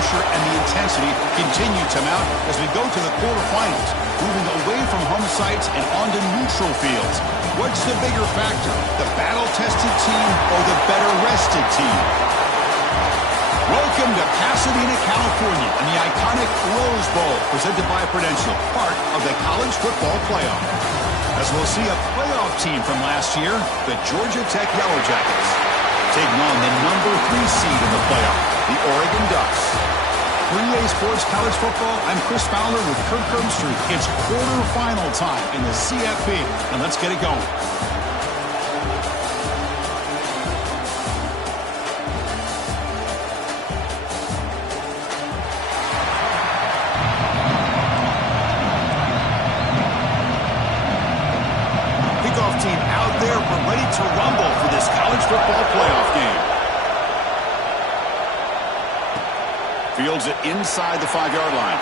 pressure and the intensity continue to mount as we go to the quarterfinals, moving away from home sites and onto neutral fields. What's the bigger factor, the battle-tested team or the better-rested team? Welcome to Pasadena, California, and the iconic Rose Bowl, presented by Prudential, part of the College Football Playoff. As we'll see a playoff team from last year, the Georgia Tech Yellow Jackets, taking on the number 3 seed in the playoff, the Oregon Ducks. For EA Sports College Football, I'm Chris Fowler with Kirk Herbstreit. It's quarterfinal time in the CFP, and let's get it going. Team out there, we're ready to rumble for this college football playoff game. Fields it inside the 5-yard line.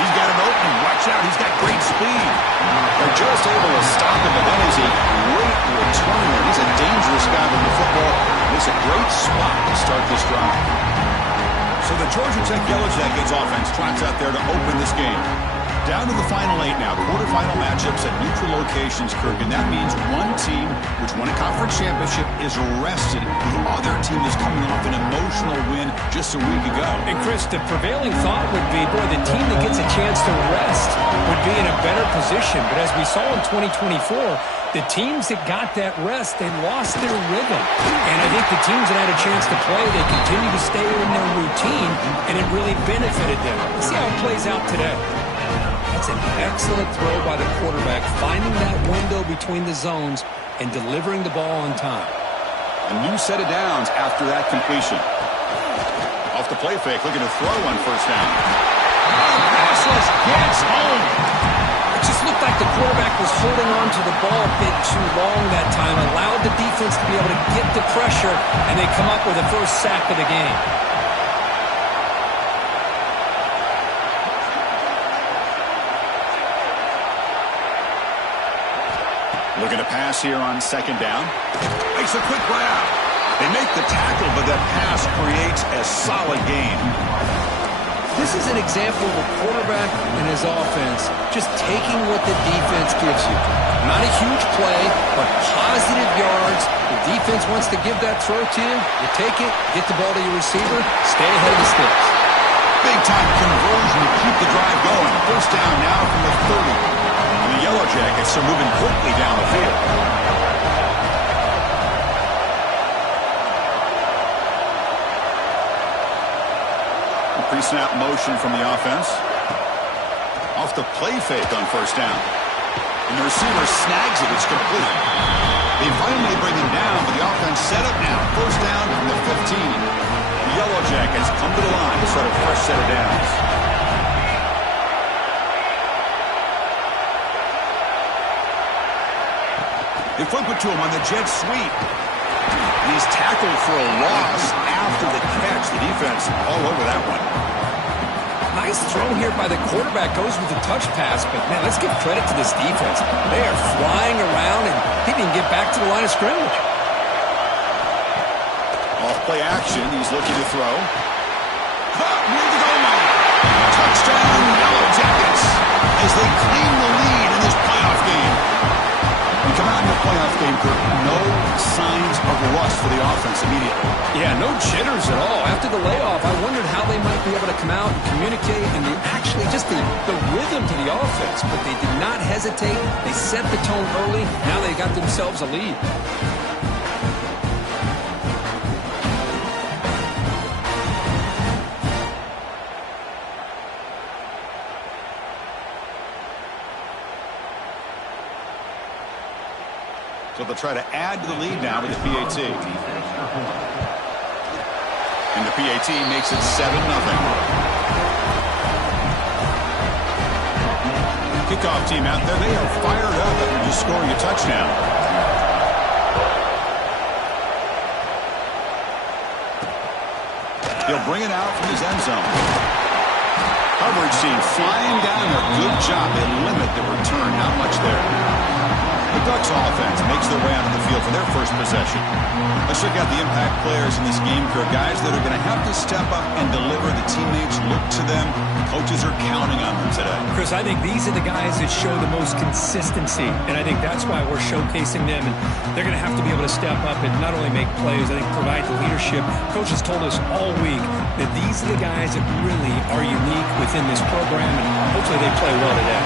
He's got him open. Watch out, he's got great speed. They're just able to stop him, but that is a great return. He's a dangerous guy with the football. It's a great spot to start this drive. So the Georgia Tech Yellow Jackets offense trots out there to open this game. Down to the final 8 now. Quarterfinal matchups at neutral locations, Kirk. And that means one team, which won a conference championship, is rested. The other team is coming off an emotional win just a week ago. And, Chris, the prevailing thought would be, boy, the team that gets a chance to rest would be in a better position. But as we saw in 2024, the teams that got that rest, they lost their rhythm. And I think the teams that had a chance to play, they continue to stay in their routine, and it really benefited them. Let's see how it plays out today. That's an excellent throw by the quarterback, finding that window between the zones and delivering the ball on time. A new set of downs after that completion. Off the play fake, looking to throw on first down. Passless gets home. It just looked like the quarterback was holding on to the ball a bit too long that time, allowed the defense to be able to get the pressure, and they come up with the first sack of the game. Looking to pass here on second down. Makes a quick grab. They make the tackle, but that pass creates a solid gain. This is an example of a quarterback and his offense just taking what the defense gives you. Not a huge play, but positive yards. The defense wants to give that throw to you. You take it, get the ball to your receiver, stay ahead of the sticks. Big-time conversion to keep the drive going. First down now from the 30. The Yellow Jackets are moving quickly down the field. Pre-snap motion from the offense. Off the play fake on first down. And the receiver snags it. It's complete. They finally bring him down, but the offense set up now. First down from the 15. The Yellow Jackets come to the line to start a fresh set of downs. They flip it to him on the jet sweep. And he's tackled for a loss after the catch. The defense all over that one. Nice throw here by the quarterback. Goes with the touch pass. But, man, let's give credit to this defense. They are flying around, and he didn't get back to the line of scrimmage. Off play action. He's looking to throw. Caught near the goal line. Touchdown, Yellow Jackets, as they claim the lead in this playoff game. We come out in the playoff game, Kirk. No signs of rust for the offense immediately. Yeah, no jitters at all. After the layoff, I wondered how they might be able to come out and communicate and actually just the rhythm to the offense. But they did not hesitate. They set the tone early. Now they got themselves a lead. So they'll try to add to the lead now with the PAT. And the PAT makes it 7-0. Kickoff team out there, they are fired up after just scoring a touchdown. He'll bring it out from his end zone. Coverage team flying down there. Good job. They limit the return. Not much there. The Ducks offense makes their way onto the field for their first possession. Let's check out the impact players in this game. There are guys that are going to have to step up and deliver. The teammates look to them. Coaches are counting on them today. Chris, I think these are the guys that show the most consistency, and I think that's why we're showcasing them. And they're going to have to be able to step up and not only make plays, I think provide the leadership. Coaches told us all week that these are the guys that really are unique within this program, and hopefully they play well today.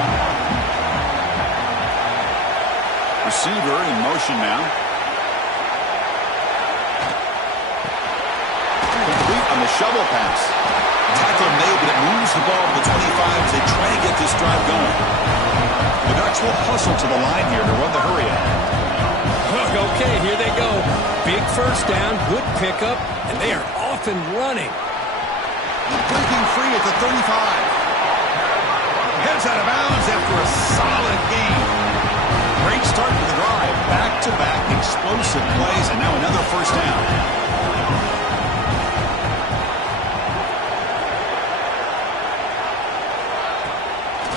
Receiver in motion now. Complete on the shovel pass. Tackle made, but it moves the ball to the 25 as they try to get this drive going. The Ducks will hustle to the line here to run the hurry up. Okay, here they go. Big first down, good pickup, and they are off and running. Breaking free at the 35. Heads out of bounds after a solid game. Great start to the drive. Back-to-back explosive plays, and now another first down.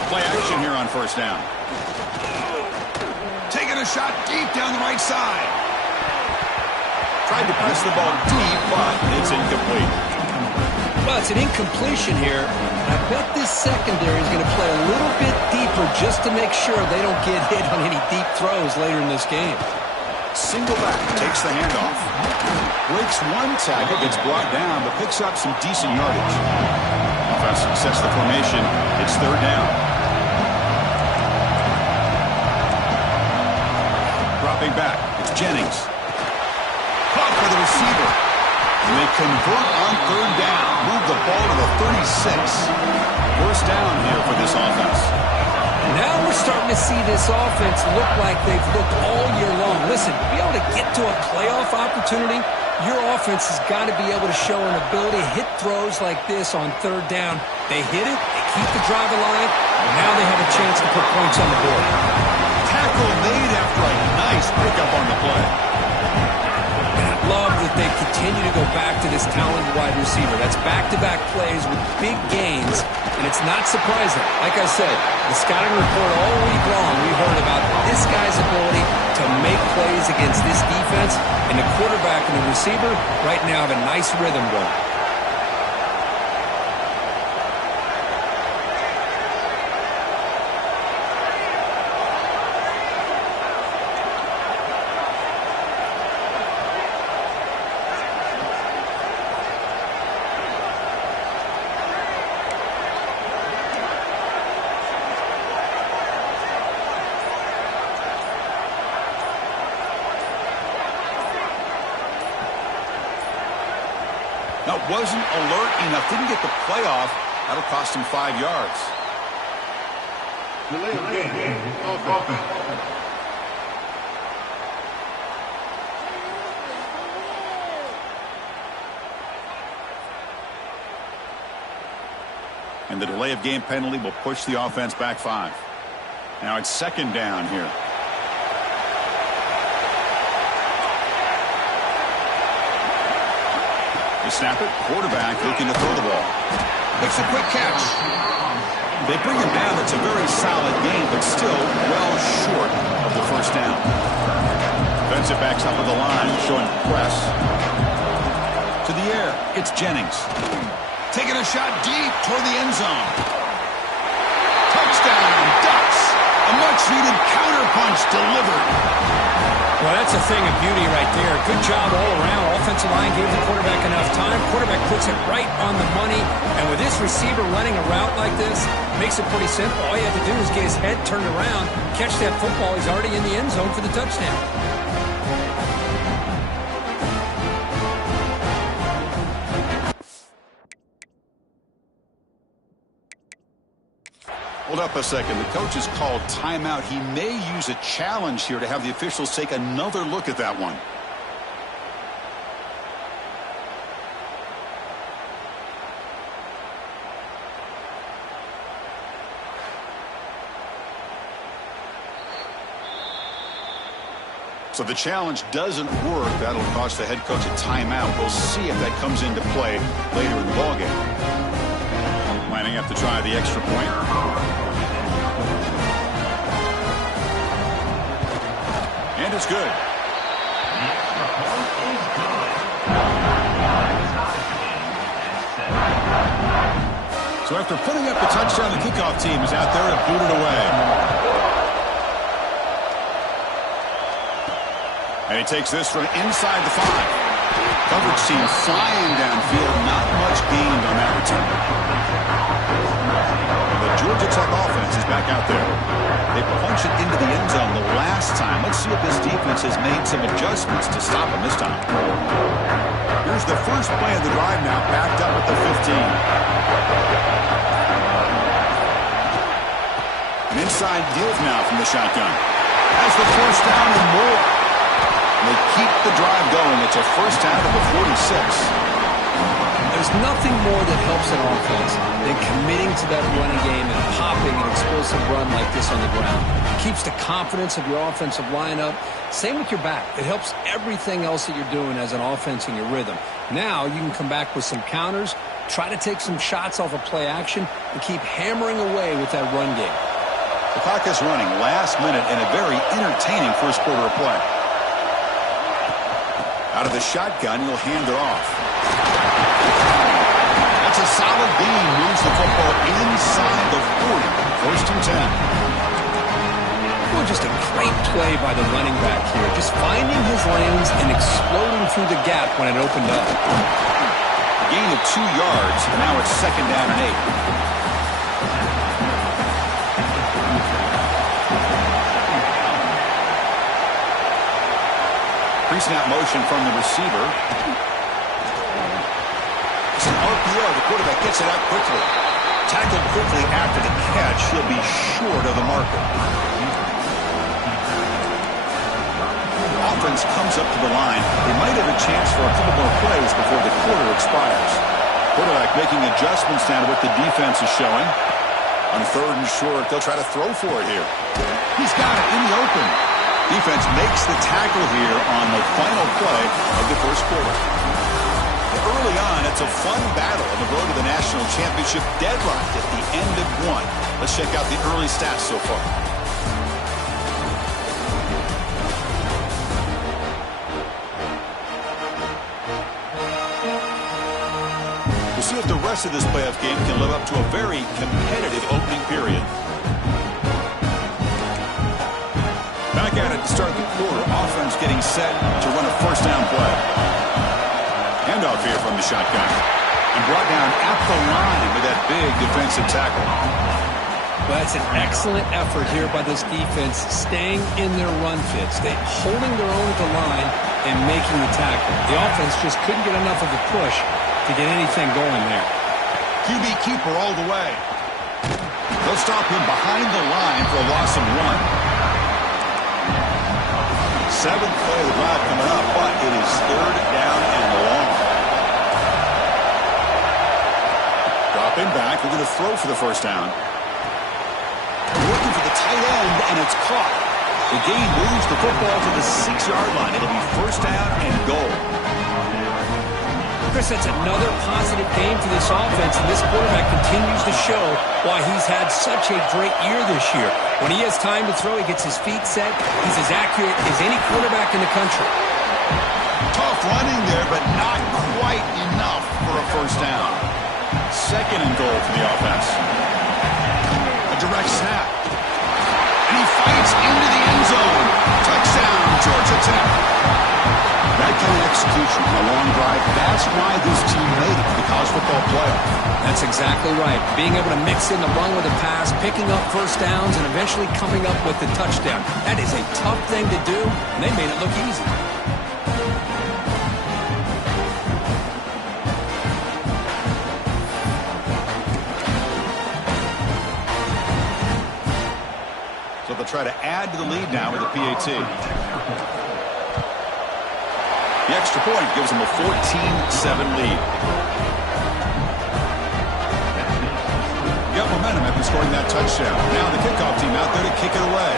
Play action here on first down. Taking a shot deep down the right side. Tried to press the ball deep, but it's incomplete. Well, it's an incompletion here. I bet this secondary is going to play a little bit deeper just to make sure they don't get hit on any deep throws later in this game. Single back takes the handoff. Breaks one tackle, gets brought down, but picks up some decent yardage. Offense sets the formation. It's third down. Dropping back. It's Jennings. Caught by the receiver. And they convert on third down. Move the ball to the 36. First down here for this offense. Now we're starting to see this offense look like they've looked all year long. Listen, to be able to get to a playoff opportunity, your offense has got to be able to show an ability to hit throws like this on third down. They hit it, they keep the drive alive, and now they have a chance to put points on the board. Tackle made after a nice pickup on the play. Love that they continue to go back to this talented wide receiver. That's back-to-back plays with big gains, and it's not surprising. Like I said, the scouting report all week long, we heard about this guy's ability to make plays against this defense, and the quarterback and the receiver right now have a nice rhythm going. Now, wasn't alert enough. Didn't get the playoff. That'll cost him 5 yards. Delay of game. Offense. And the delay of game penalty will push the offense back 5. Now it's second down here. They snap it. Quarterback looking to throw the ball. Makes a quick catch. They bring him down. It's a very solid game, but still well short of the first down. Defensive backs up with the line, showing press. To the air. It's Jennings. Taking a shot deep toward the end zone. Touchdown, Ducks. A much-needed counterpunch delivered. Well, that's a thing of beauty right there. Good job all around. Offensive line gave the quarterback enough time. Quarterback puts it right on the money. And with this receiver running a route like this, makes it pretty simple. All you have to do is get his head turned around, catch that football. He's already in the end zone for the touchdown. Hold up a second. The coach has called timeout. He may use a challenge here to have the officials take another look at that one. So the challenge doesn't work. That'll cost the head coach a timeout. We'll see if that comes into play later in the ballgame. Lining up to try the extra point. And it's good. So after putting up the touchdown, the kickoff team is out there to boot it away. And he takes this from inside the 5. Coverage team flying downfield. Not much gained on that return. The Georgia Tech offense is back out there. They punch it into the end zone the last time. Let's see if this defense has made some adjustments to stop them this time. Here's the first play of the drive now, backed up at the 15. An inside deal now from the shotgun. Has the first down and more. They keep the drive going. It's a first down of the 46. There's nothing more that helps an offense than committing to that running game and popping an explosive run like this on the ground. It keeps the confidence of your offensive lineup. Same with your back. It helps everything else that you're doing as an offense in your rhythm. Now you can come back with some counters, try to take some shots off of play action, and keep hammering away with that run game. The clock is running last minute in a very entertaining first quarter of play. Out of the shotgun, he'll hand it off. That's a solid gain. Moves the football inside the 40. First and 10. Well, just a great play by the running back here. Just finding his lanes and exploding through the gap when it opened up. A gain of 2 yards. Now it's second down and 8. Pre-snap motion from the receiver. It's an RPO. The quarterback gets it out quickly. Tackled quickly after the catch. He'll be short of the marker. Offense comes up to the line. They might have a chance for a couple more plays before the quarter expires. Quarterback making adjustments now to what the defense is showing. On third and short, they'll try to throw for it here. He's got it in the open. Defense makes the tackle here on the final play of the first quarter. Early on, it's a fun battle on the road to the national championship, deadlocked at the end of one. Let's check out the early stats so far. We'll see if the rest of this playoff game can live up to a very competitive opening period. Back at it to start the quarter. Offense getting set to run a first down play. Handoff here from the shotgun. And brought down at the line with that big defensive tackle. Well, that's an excellent effort here by this defense, staying in their run fits. They holding their own at the line and making the tackle. The offense just couldn't get enough of a push to get anything going there. QB keeper all the way. They'll stop him behind the line for a loss of 1. Seventh play of the drive coming up, but it is third down and long. Dropping back, we're going to throw for the first down. Looking for the tight end, and it's caught. The gain moves the football to the 6-yard line. It'll be first down and goal. Chris, that's another positive game for this offense, and this quarterback continues to show why he's had such a great year this year. When he has time to throw, he gets his feet set. He's as accurate as any quarterback in the country. Tough running there, but not quite enough for a first down. Second and goal for the offense. A direct snap. And he fights into the end zone. Touchdown, Georgia Tech. That kind of execution on a long drive, that's why this team made it to the college football playoff. That's exactly right. Being able to mix in the run with the pass, picking up first downs, and eventually coming up with the touchdown. That is a tough thing to do, and they made it look easy. So they'll try to add to the lead now with a PAT. The extra point gives them a 14-7 lead. Got momentum after scoring that touchdown. Now the kickoff team out there to kick it away.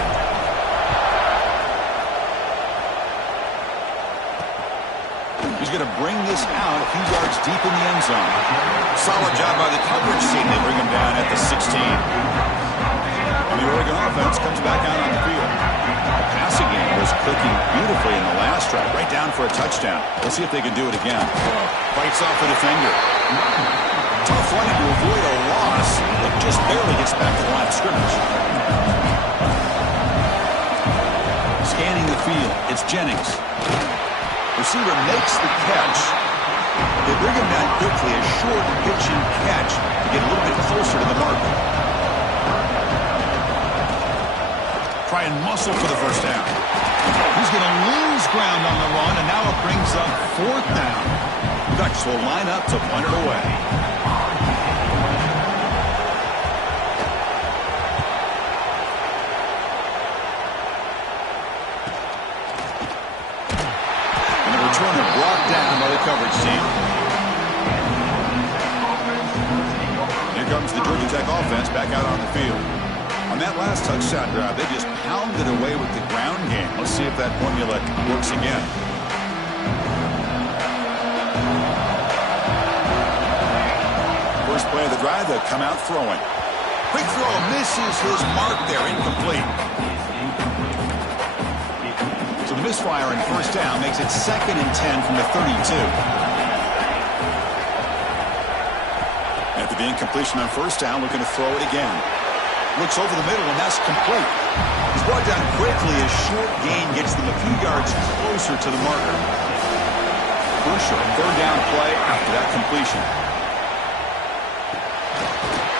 He's going to bring this out a few yards deep in the end zone. Solid job by the coverage team. They bring him down at the 16. And the Oregon offense comes back out on the field. The passing game was was clicking beautifully in the last drive, right down for a touchdown. Let's see if they can do it again. Fights off a defender. Tough running to avoid a loss, but just barely gets back to the line of scrimmage. Scanning the field, it's Jennings. Receiver makes the catch. They bring him down quickly, a short pitching catch to get a little bit closer to the marker. Try and muscle for the first down. He's going to lose ground on the run, and now it brings up fourth down. Ducks will line up to punt it away. And the returner brought down by the coverage team. Here comes the Georgia Tech offense back out on the field. On that last touchdown drive, they just pounded away with the ground game. Let's see if that formula works again. First play of the drive, they'll come out throwing. Quick throw, misses his mark there, incomplete. So the misfire in first down makes it 2nd and 10 from the 32. After the incompletion on first down, looking to throw it again. Looks over the middle, and that's complete. He's brought down quickly. A short gain gets them a few yards closer to the marker. Crucial third down play after that completion.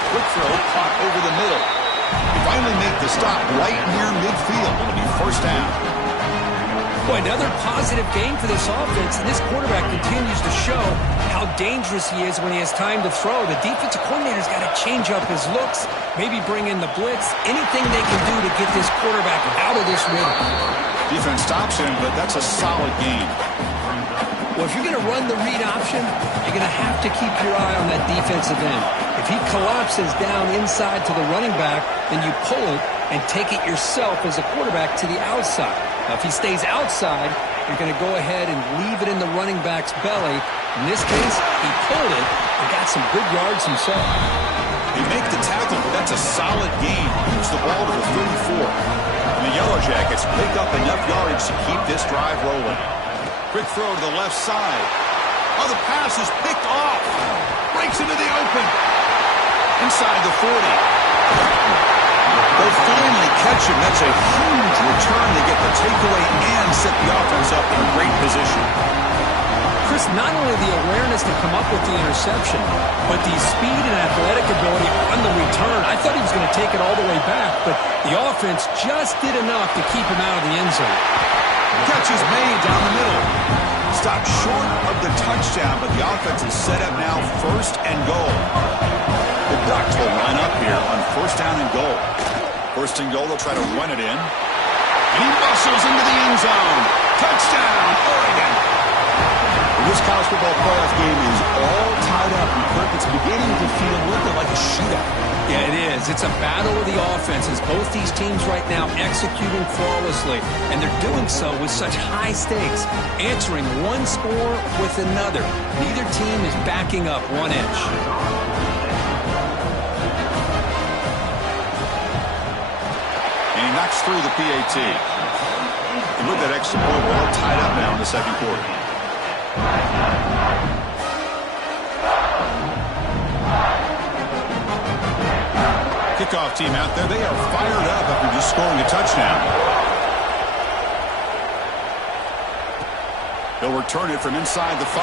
Quick throw, caught over the middle. They finally make the stop right near midfield. It'll be first down. Boy, another positive game for this offense, and this quarterback continues to show how dangerous he is when he has time to throw. The defensive coordinator's got to change up his looks, maybe bring in the blitz, anything they can do to get this quarterback out of this rhythm. Defense stops him, but that's a solid gain. Well, if you're going to run the read option, you're going to have to keep your eye on that defensive end. If he collapses down inside to the running back, then you pull it and take it yourself as a quarterback to the outside. Now, if he stays outside, you're going to go ahead and leave it in the running back's belly. In this case, he pulled it and got some good yards himself. They make the tackle, but that's a solid gain. Moves the ball to the 34. And the Yellow Jackets pick up enough yards to keep this drive rolling. Quick throw to the left side. Oh, the pass is picked off. Breaks into the open. Inside the 40. They'll finally catch him. That's a huge return to get the takeaway and set the offense up in a great position. Chris, not only the awareness to come up with the interception, but the speed and athletic ability on the return. I thought he was going to take it all the way back, but the offense just did enough to keep him out of the end zone. Catch is made down the middle. Stopped short of the touchdown, but the offense is set up now first and goal. The Ducks will line up here on first down and goal. First and goal, they'll try to run it in. And he muscles into the end zone. Touchdown, Oregon. This college football playoff game is all tied up. And Kirk, it's beginning to feel a little bit like a shootout. Yeah, it is. It's a battle of the offenses. Both these teams right now executing flawlessly. And they're doing so with such high stakes. Answering one score with another. Neither team is backing up one inch. Knocks through the PAT. And with that extra point, we're all tied up now in the second quarter. Kickoff team out there. They are fired up after just scoring a touchdown. They'll return it from inside the 5.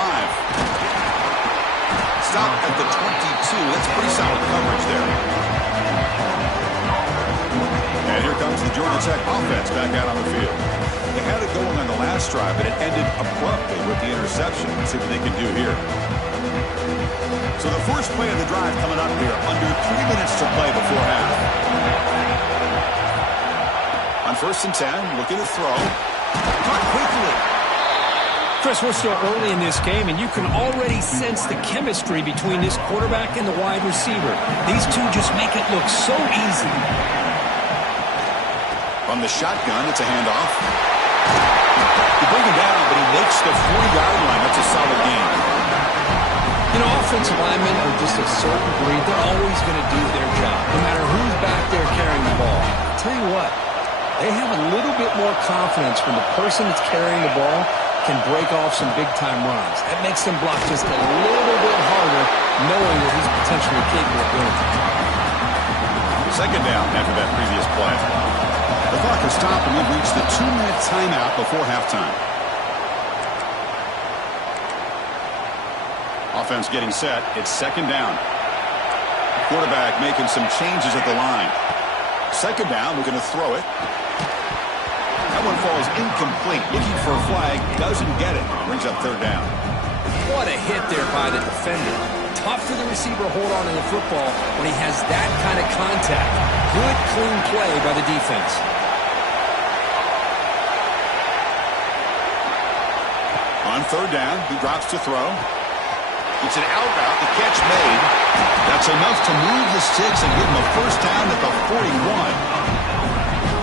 Stop at the 22. That's pretty solid coverage there. And here comes the Georgia Tech offense back out on the field. They had it going on the last drive, but it ended abruptly with the interception. Let's see what they can do here. So the first play of the drive coming up here, under 3 minutes to play before half. On first and 10, looking to throw. Caught quickly. Chris, we're still early in this game, and you can already sense the chemistry between this quarterback and the wide receiver. These two just make it look so easy. From the shotgun, it's a handoff. They bring him down, but he makes the 40-yard line. That's a solid gain. You know, offensive linemen are just a certain breed. They're always going to do their job, no matter who's back there carrying the ball. I'll tell you what, They have a little bit more confidence when the person that's carrying the ball can break off some big-time runs. That makes them block just a little bit harder, knowing that he's potentially capable of doing it. Second down after that previous play. The clock has stopped, and we've reached the 2-minute timeout before halftime. Offense getting set. It's second down. Quarterback making some changes at the line. Second down, we're going to throw it. That one falls incomplete. Looking for a flag, doesn't get it. Brings up third down. What a hit there by the defender. Tough for the receiver to hold on to the football when he has that kind of contact. Good, clean play by the defense. On third down, he drops to throw. It's an out route, the catch made. That's enough to move the sticks and give him a first down at the 41.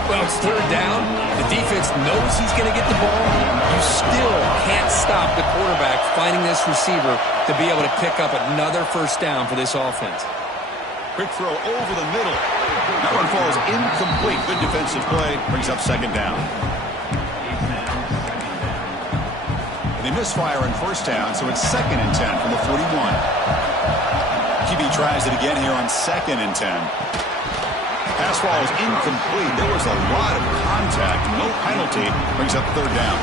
Well, it's third down. The defense knows he's going to get the ball. You still can't stop the quarterback finding this receiver to be able to pick up another first down for this offense. Quick throw over the middle. That one falls incomplete. Good defensive play. Brings up second down. They misfire on first down, so it's 2nd and 10 from the 41. QB tries it again here on 2nd and 10. Pass ball is incomplete. There was a lot of contact. No penalty. Brings up third down.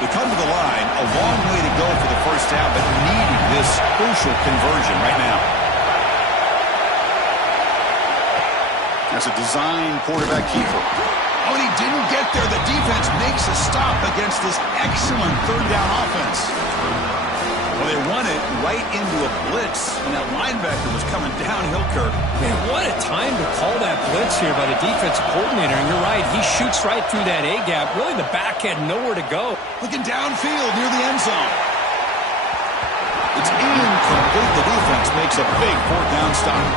They come to the line. A long way to go for the first down, but needing this crucial conversion right now. As a design quarterback keeper. Oh, and he didn't get there. The defense makes a stop against this excellent third down offense. Well, they run it right into a blitz, and that linebacker was coming downhill, Kirk. Man, what a time to call that blitz here by the defensive coordinator. And you're right, he shoots right through that A-gap. Really, the back had nowhere to go. Looking downfield near the end zone. It's incomplete. The defense makes a big fourth down stop.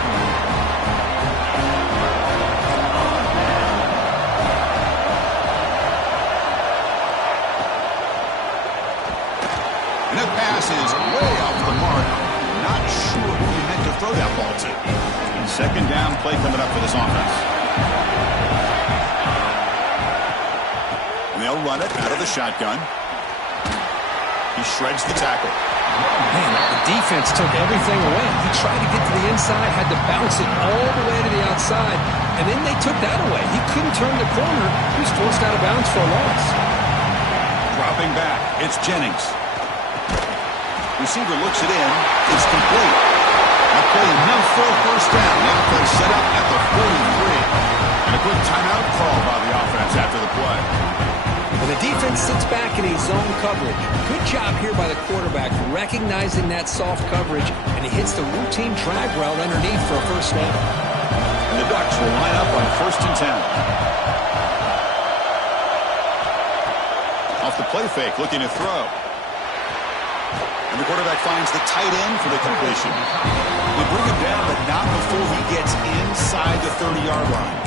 That pass is way off the mark. Not sure who he meant to throw that ball to. Second down play coming up for this offense. And they'll run it out of the shotgun. He shreds the tackle. Man, the defense took everything away. He tried to get to the inside, had to bounce it all the way to the outside, and then they took that away. He couldn't turn the corner. He was forced out of bounds for a loss. Dropping back, it's Jennings. Receiver looks it in. It's complete. That play enough for a first down. The offense set up at the 43. And a quick timeout call by the offense after the play. And the defense sits back in a zone coverage. Good job here by the quarterback recognizing that soft coverage, and he hits the routine drag route underneath for a first down. And the Ducks will line up on 1st and 10. Off the play fake, looking to throw. And the quarterback finds the tight end for the completion. They bring him down, but not before he gets inside the 30-yard line.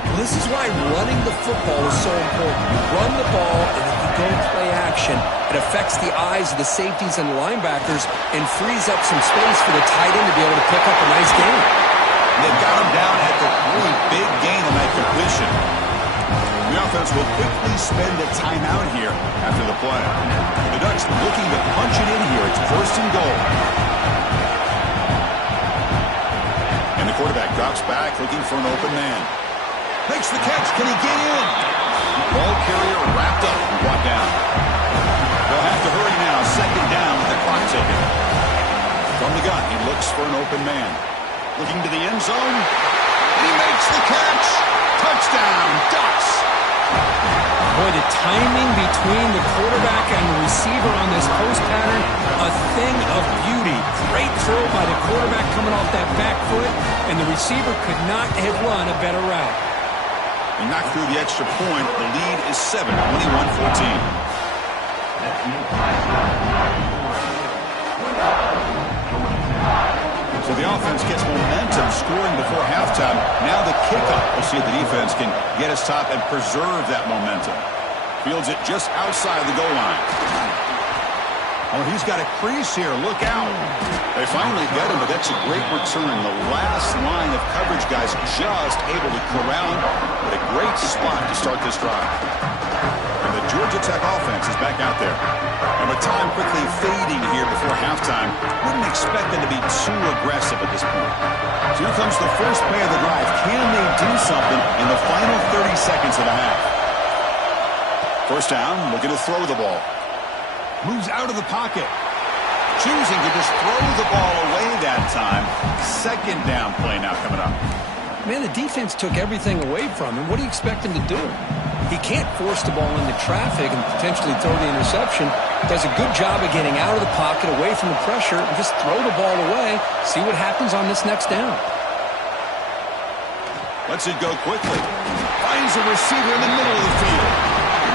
Well, this is why running the football is so important. You run the ball, and if you go play action, it affects the eyes of the safeties and linebackers and frees up some space for the tight end to be able to pick up a nice gain. They've got him down at the really big gain on that completion. The offense will quickly spend a timeout here after the play. The Ducks looking to punch it in here. It's 1st and goal. And the quarterback drops back looking for an open man. Makes the catch. Can he get in? Ball carrier wrapped up and brought down. They'll have to hurry now. Second down with the clock ticking. From the gun, he looks for an open man. Looking to the end zone. And he makes the catch. Touchdown, Ducks. Boy, the timing between the quarterback and the receiver on this post pattern, a thing of beauty. Great throw by the quarterback coming off that back foot, and the receiver could not have run a better route. He knocked through the extra point. The lead is 7, 21-14. So the offense gets momentum scoring before halftime. Now the kickoff. We'll see if the defense can get a stop and preserve that momentum. Fields it just outside the goal line. Oh, he's got a crease here. Look out. They finally get him, but that's a great return. The last line of coverage, guys, just able to corral him. But a great spot to start this drive. And the Georgia Tech offense is back out there. And with time quickly fading here before halftime, wouldn't expect them to be too aggressive at this point. So here comes the first play of the drive. Can they do something in the final 30 seconds of the half? First down, looking to throw the ball. Moves out of the pocket. Choosing to just throw the ball away that time. Second down play now coming up. Man, the defense took everything away from him. What do you expect him to do? He can't force the ball into traffic and potentially throw the interception. Does a good job of getting out of the pocket, away from the pressure, and just throw the ball away. See what happens on this next down. Lets it go quickly. Finds a receiver in the middle of the field.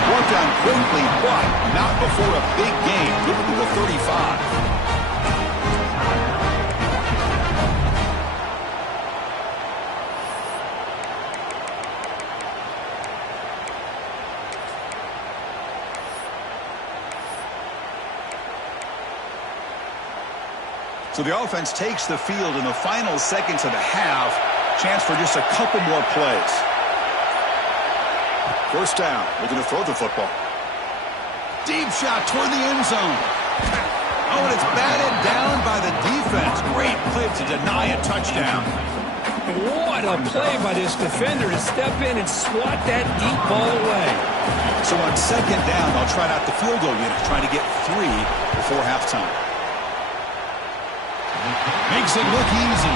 Brought down quickly, but not before a big gain. Give it to the 35. So the offense takes the field in the final seconds of the half. Chance for just a couple more plays. First down. Looking to throw the football. Deep shot toward the end zone. Oh, and it's batted down by the defense. Great play to deny a touchdown. What a play by this defender to step in and swat that deep ball away. So on second down, they'll try out the field goal unit, trying to get 3 before halftime. Makes it look easy.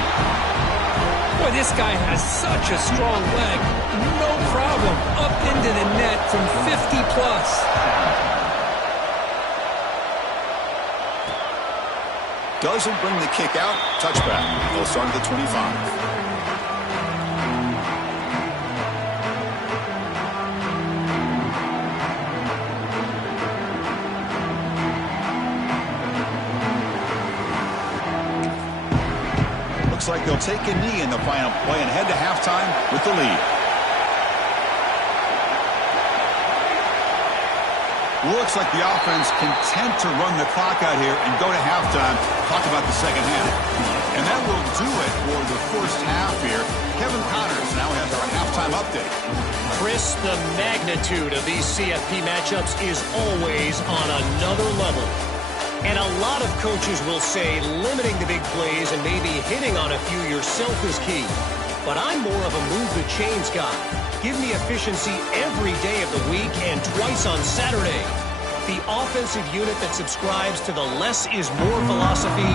Boy, this guy has such a strong leg. No problem. Up into the net from 50 plus. Doesn't bring the kick out. Touchback. They'll start at the 25. Looks like they'll take a knee in the final play and head to halftime with the lead. Looks like the offense content to run the clock out here and go to halftime. Talk about the second half. And that will do it for the first half here. Kevin Connors now has our halftime update. Chris, the magnitude of these CFP matchups is always on another level. And a lot of coaches will say limiting the big plays and maybe hitting on a few yourself is key. But I'm more of a move the chains guy. Give me efficiency every day of the week and twice on Saturday. The offensive unit that subscribes to the less is more philosophy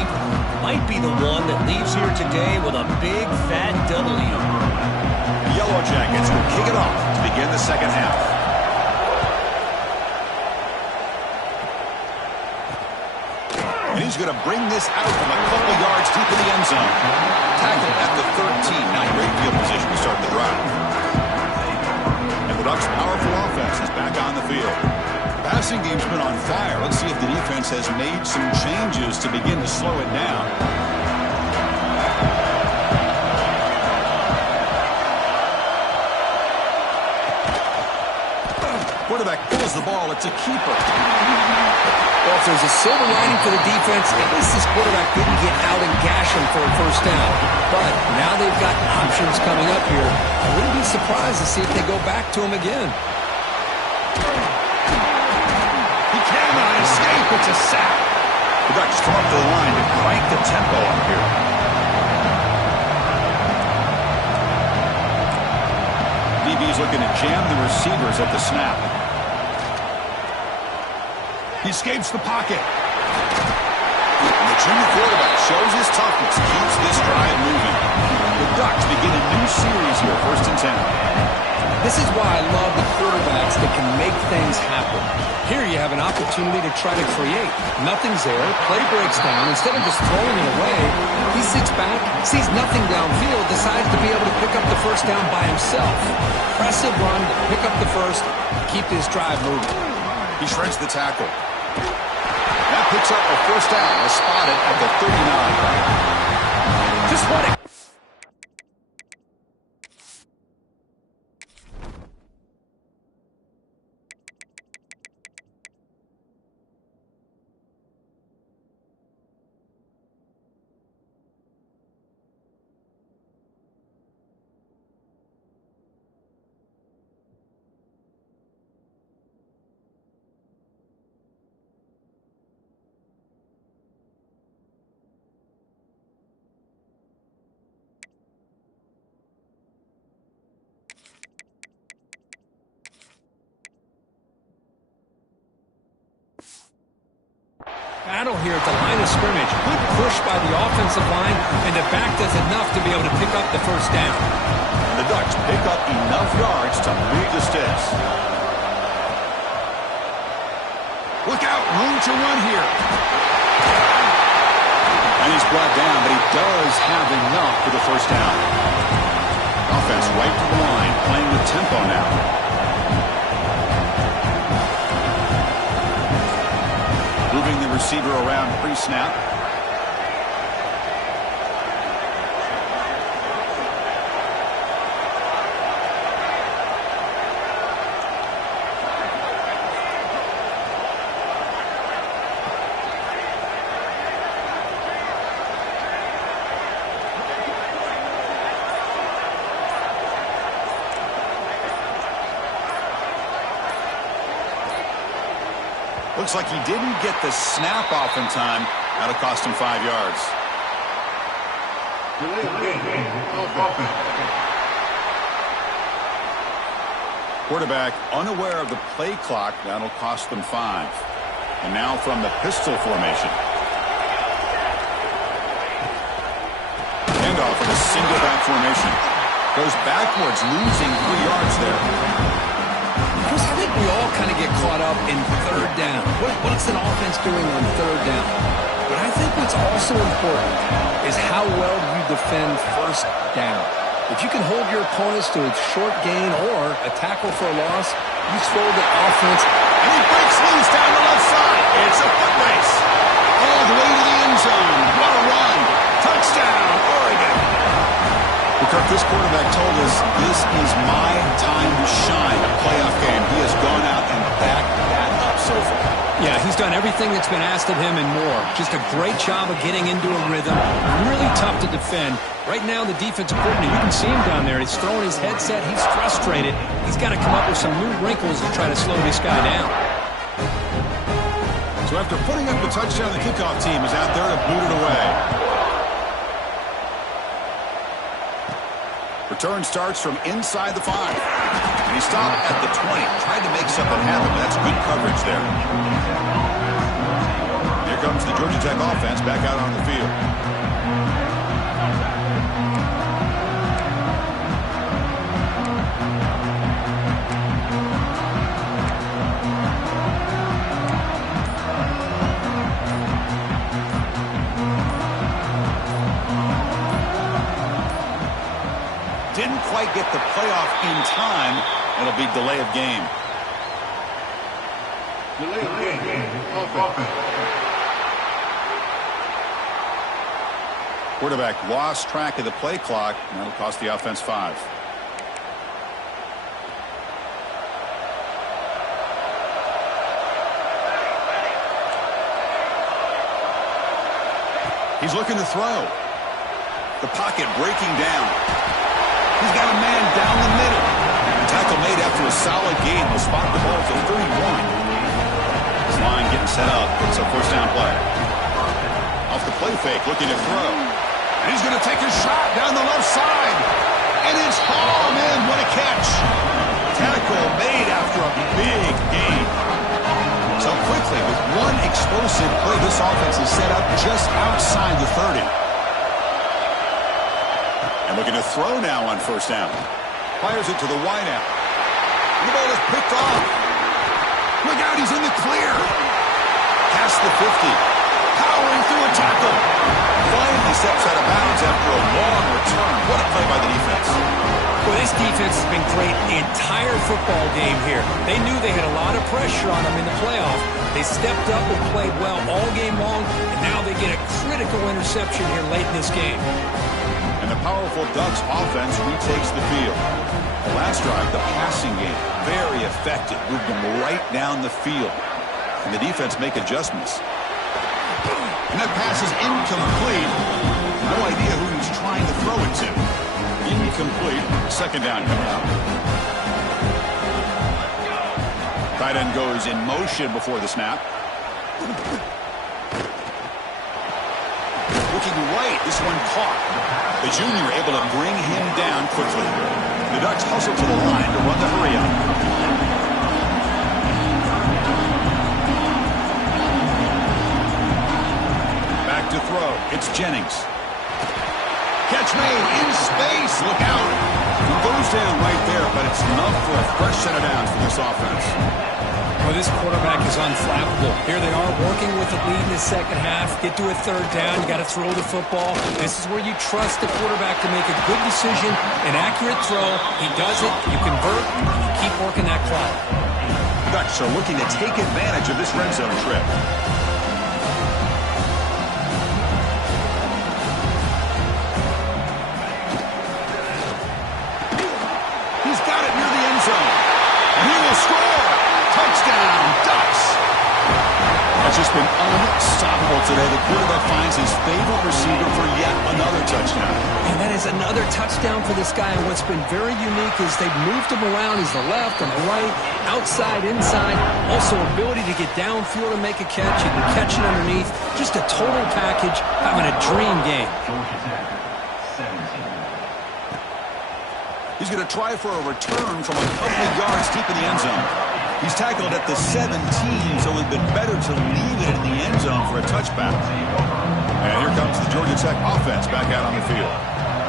might be the one that leaves here today with a big fat W. The Yellow Jackets will kick it off to begin the second half. And he's going to bring this out from a couple yards deep in the end zone. Tackled at the 13. Not great field position to start the drive. And the Ducks' powerful offense is back on the field. Passing game's been on fire. Let's see if the defense has made some changes to begin to slow it down. Quarterback pulls the ball. It's a keeper. Well, if there's a silver lining for the defense, at least this quarterback didn't get out and gash him for a first down. But now they've got options coming up here. I wouldn't be surprised to see if they go back to him again. He cannot escape. It's a sack. The Ducks come up to the line to crank the tempo up here. DB's looking to jam the receivers at the snap. He escapes the pocket. And the junior quarterback shows his toughness, keeps this drive moving. The Ducks begin a new series here, 1st and 10. This is why I love the quarterbacks that can make things happen. Here you have an opportunity to try to create. Nothing's there. Play breaks down. Instead of just throwing it away, he sits back, sees nothing downfield, decides to be able to pick up the first down by himself. Impressive run to pick up the first, keep this drive moving. He shreds the tackle. That picks up a first down. They'll spot it at the 39. Just what it. here at the line of scrimmage. Good push by the offensive line, and the back does enough to be able to pick up the first down. The Ducks pick up enough yards to move the sticks. Look out, room to run here. And he's brought down, but he does have enough for the first down. Offense right to the line, playing with tempo now. Moving the receiver around pre-snap. Looks like he didn't get the snap off in time. That'll cost him 5 yards. Quarterback unaware of the play clock. That'll cost them 5. And now from the pistol formation. Handoff in a single back formation. Goes backwards, losing 3 yards there. Chris, I think we all kind of get caught up in third down. What's an offense doing on third down? But I think what's also important is how well you defend first down. If you can hold your opponents to a short gain or a tackle for a loss, you slow the offense. And he breaks loose down the left side. It's a foot race. All the way to the end zone. What a run. Touchdown, Oregon. Kirk, this quarterback told us this is my time to shine. A playoff game. He has gone out and backed that up so far. Yeah, he's done everything that's been asked of him and more. Just a great job of getting into a rhythm. Really tough to defend. Right now, the defensive coordinator, you can see him down there. He's throwing his headset. He's frustrated. He's got to come up with some new wrinkles to try to slow this guy down. So after putting up the touchdown, the kickoff team is out there to boot it away. Return starts from inside the 5. And he stopped at the 20. Tried to make something happen, but that's good coverage there. Here comes the Georgia Tech offense back out on the field. Didn't quite get the playoff in time. It'll be delay of game. Delay of game. Offense. Quarterback lost track of the play clock, and that'll cost the offense 5. He's looking to throw. The pocket breaking down. He's got a man down the middle. The tackle made after a solid game will spot the ball to 31. This line getting set up. It's a first down play. Off the play fake, looking to throw. And he's going to take a shot down the left side. And it's hauled in. What a catch. Tackle made after a big gain. So quickly, with one explosive play, this offense is set up just outside the 30. And looking to throw now on first down. Fires it to the wideout. The ball is picked off. Look out, he's in the clear. Past the 50. Powering through a tackle. Finally steps out of bounds after a long return. What a play by the defense. Well, this defense has been great the entire football game here. They knew they had a lot of pressure on them in the playoff. They stepped up and played well all game long, and now they get a critical interception here late in this game. And the powerful Ducks offense retakes the field. The last drive, the passing game, very effective. Moved them right down the field. And the defense make adjustments. And that pass is incomplete. No idea who he's trying to throw it to. Incomplete. Second down coming out. Tight end goes in motion before the snap. Looking right, this one caught. The junior able to bring him down quickly. The Ducks hustle to the line to run the hurry up. to throw. It's Jennings. Catch made in space. Look out. He goes down right there, but it's enough for a fresh set of downs for this offense. Well, this quarterback is unflappable. Here they are working with the lead in the second half. Get to a third down. You got to throw the football. This is where you trust the quarterback to make a good decision, an accurate throw. He does it. You convert, and you keep working that clock. Ducks are looking to take advantage of this red zone trip. He's got it near the end zone. And he will score. Touchdown, Ducks. That's just been unstoppable today. The quarterback finds his favorite receiver for yet another touchdown. And that is another touchdown for this guy. And what's been very unique is they've moved him around. He's the left and the right, outside, inside. Also ability to get downfield and make a catch. He can catch it underneath. Just a total package, having a dream game. He's going to try for a return from a couple of yards deep in the end zone. He's tackled at the 17, so it would have been better to leave it in the end zone for a touchback. And here comes the Georgia Tech offense back out on the field.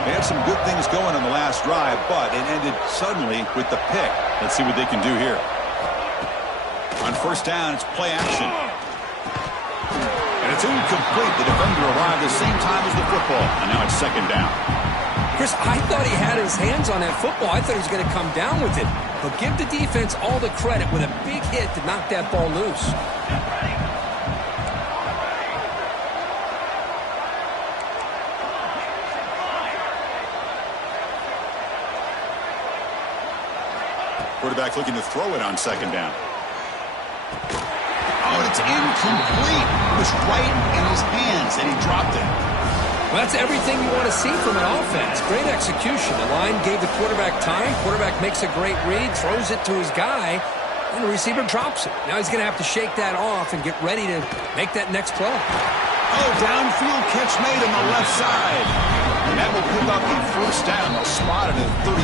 They had some good things going on the last drive, but it ended suddenly with the pick. Let's see what they can do here. On first down, it's play action. And it's incomplete. The defender arrived the same time as the football, and now it's second down. Chris, I thought he had his hands on that football. I thought he was going to come down with it. But give the defense all the credit with a big hit to knock that ball loose. Quarterback looking to throw it on second down. Oh, and it's incomplete. It was right in his hands, and he dropped it. Well, that's everything you want to see from an offense. Great execution. The line gave the quarterback time. Quarterback makes a great read, throws it to his guy, and the receiver drops it. Now he's going to have to shake that off and get ready to make that next play. Oh, downfield catch made on the left side. And that will pick up the first down. They'll spot it at 38.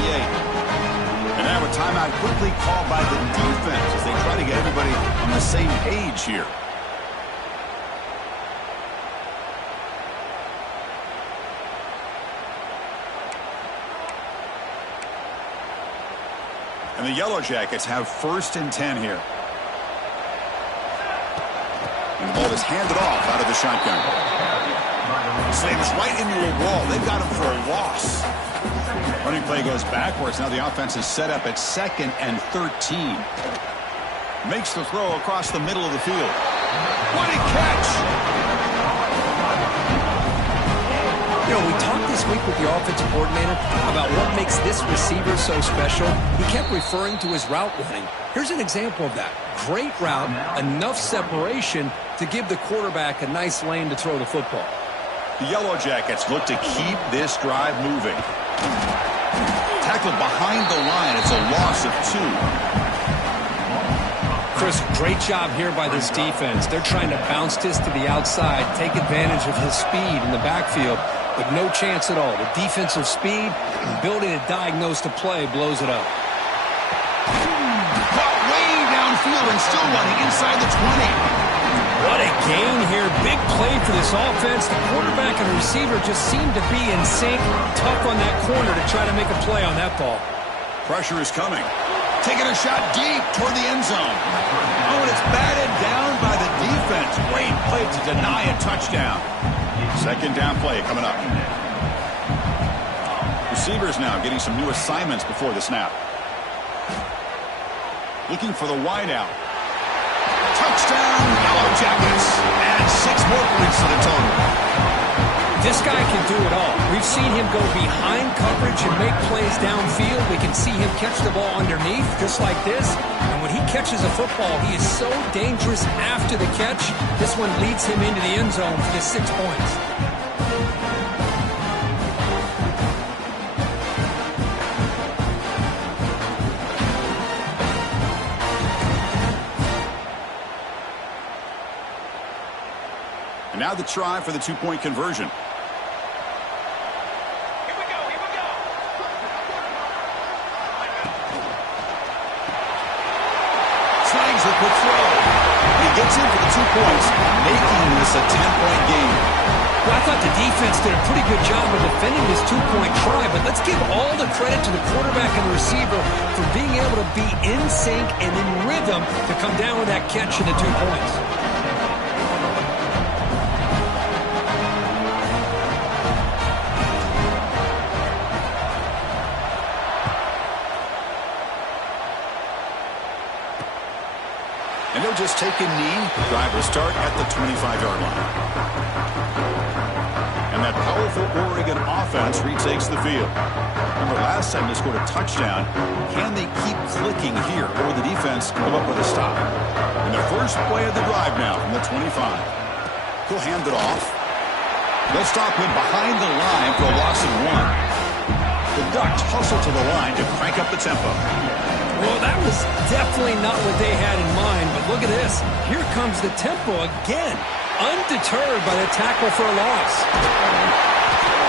And now a timeout quickly called by the defense as they try to get everybody on the same page here. And the Yellow Jackets have first and 10 here. And the ball is handed off out of the shotgun. Slams right into a wall. They've got him for a loss. Running play goes backwards. Now the offense is set up at second and 13. Makes the throw across the middle of the field. What a catch! You know, we talked this week with the offensive coordinator about what makes this receiver so special. He kept referring to his route running. Here's an example of that. Great route, enough separation to give the quarterback a nice lane to throw the football. The Yellow Jackets look to keep this drive moving. Tackled behind the line. It's a loss of 2. Chris, great job here by this defense. They're trying to bounce this to the outside, take advantage of his speed in the backfield, but no chance at all. The defensive speed, ability to diagnose the play, blows it up. Caught way downfield and still running inside the 20. What a gain here. Big play for this offense. The quarterback and receiver just seem to be in sync. Tough on that corner to try to make a play on that ball. Pressure is coming. Taking a shot deep toward the end zone. Oh, and it's batted down by the defense. Great play to deny a touchdown. Second down play coming up. Receivers now getting some new assignments before the snap. Looking for the wideout. Touchdown, Yellow Jackets. And 6 more points to the total. This guy can do it all. We've seen him go behind coverage and make plays downfield. We can see him catch the ball underneath, just like this. And when he catches a football, he is so dangerous after the catch. This one leads him into the end zone for the 6 points. And now the try for the 2-point conversion. The quick throw. He gets in for the 2 points, making this a 10-point game. Well, I thought the defense did a pretty good job of defending this two-point try, but let's give all the credit to the quarterback and the receiver for being able to be in sync and in rhythm to come down with that catch and the 2 points. And they'll just take a knee. Drive will start at the 25-yard line. And that powerful Oregon offense retakes the field. Remember, last time they scored a touchdown. Can they keep clicking here, or the defense come up with a stop? And the first play of the drive now from the 25. He'll hand it off. They'll stop him behind the line for a loss of 1. The Ducks hustle to the line to crank up the tempo. Well, that was definitely not what they had in mind, but look at this. Here comes the tempo again, undeterred by the tackle for a loss.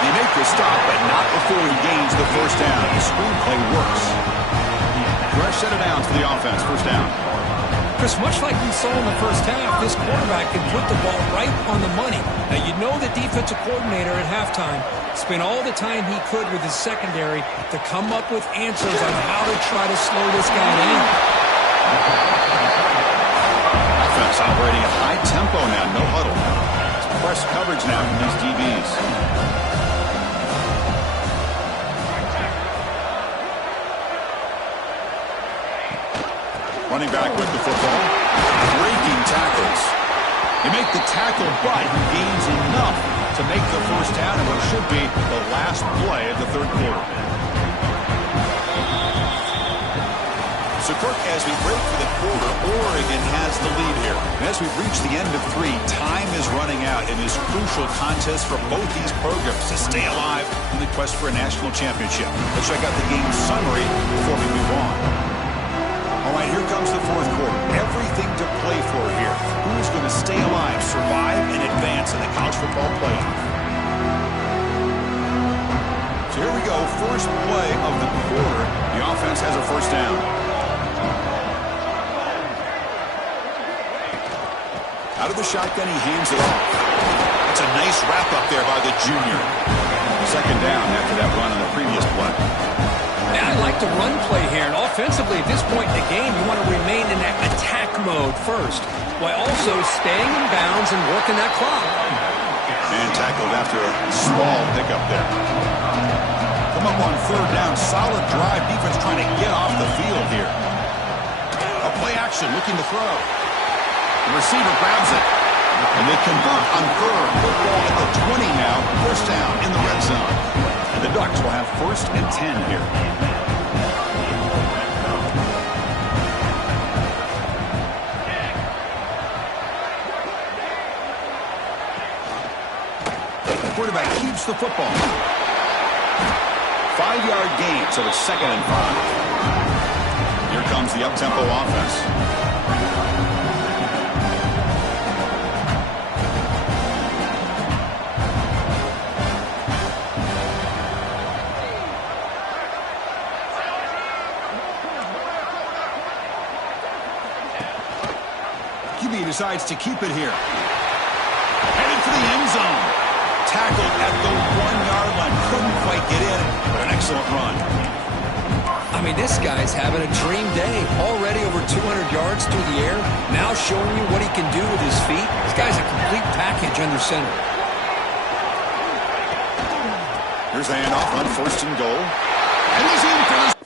They make the stop, but not before he gains the first down. The screenplay works. Fresh set of downs for the offense, first down. Chris, much like we saw in the first half, this quarterback can put the ball right on the money. Now, you know the defensive coordinator at halftime spent all the time he could with his secondary to come up with answers on how to try to slow this guy down. Offense operating at high tempo now, no huddle. It's press coverage now from these DBs. Running back with the football. Breaking tackles. They make the tackle, but he gains enough to make the first down in what should be the last play of the third quarter. So, Kirk, as we break for the quarter, Oregon has the lead here. And as we reach the end of 3, time is running out in this crucial contest for both these programs to stay alive in the quest for a national championship. Let's check out the game summary before we move on. All right, here comes the fourth quarter. Everything to play for here. Who's going to stay alive, survive, and advance in the college football playoff? So here we go. First play of the quarter. The offense has a first down. Out of the shotgun, he hands it off. That's a nice wrap up there by the junior. Second down after that run on the previous play. Yeah, I like the run play here, and offensively at this point in the game, you want to remain in that attack mode first, while also staying in bounds and working that clock. And tackled after a small pickup there. Come up on third down, solid drive, defense trying to get off the field here. A play action, looking to throw. The receiver grabs it, and they convert on third. Football at the 20 now, first down in the red zone. And the Ducks will have first and 10 here. The quarterback keeps the football. 5-yard gain, so it's 2nd and 5. Here comes the up-tempo offense. QB decides to keep it here. Headed for the end zone. Tackled at the 1-yard line. Couldn't quite get in, but an excellent run. I mean, this guy's having a dream day. Already over 200 yards through the air. Now showing you what he can do with his feet. This guy's a complete package under center. Here's the handoff on 1st and goal. And he's in for the...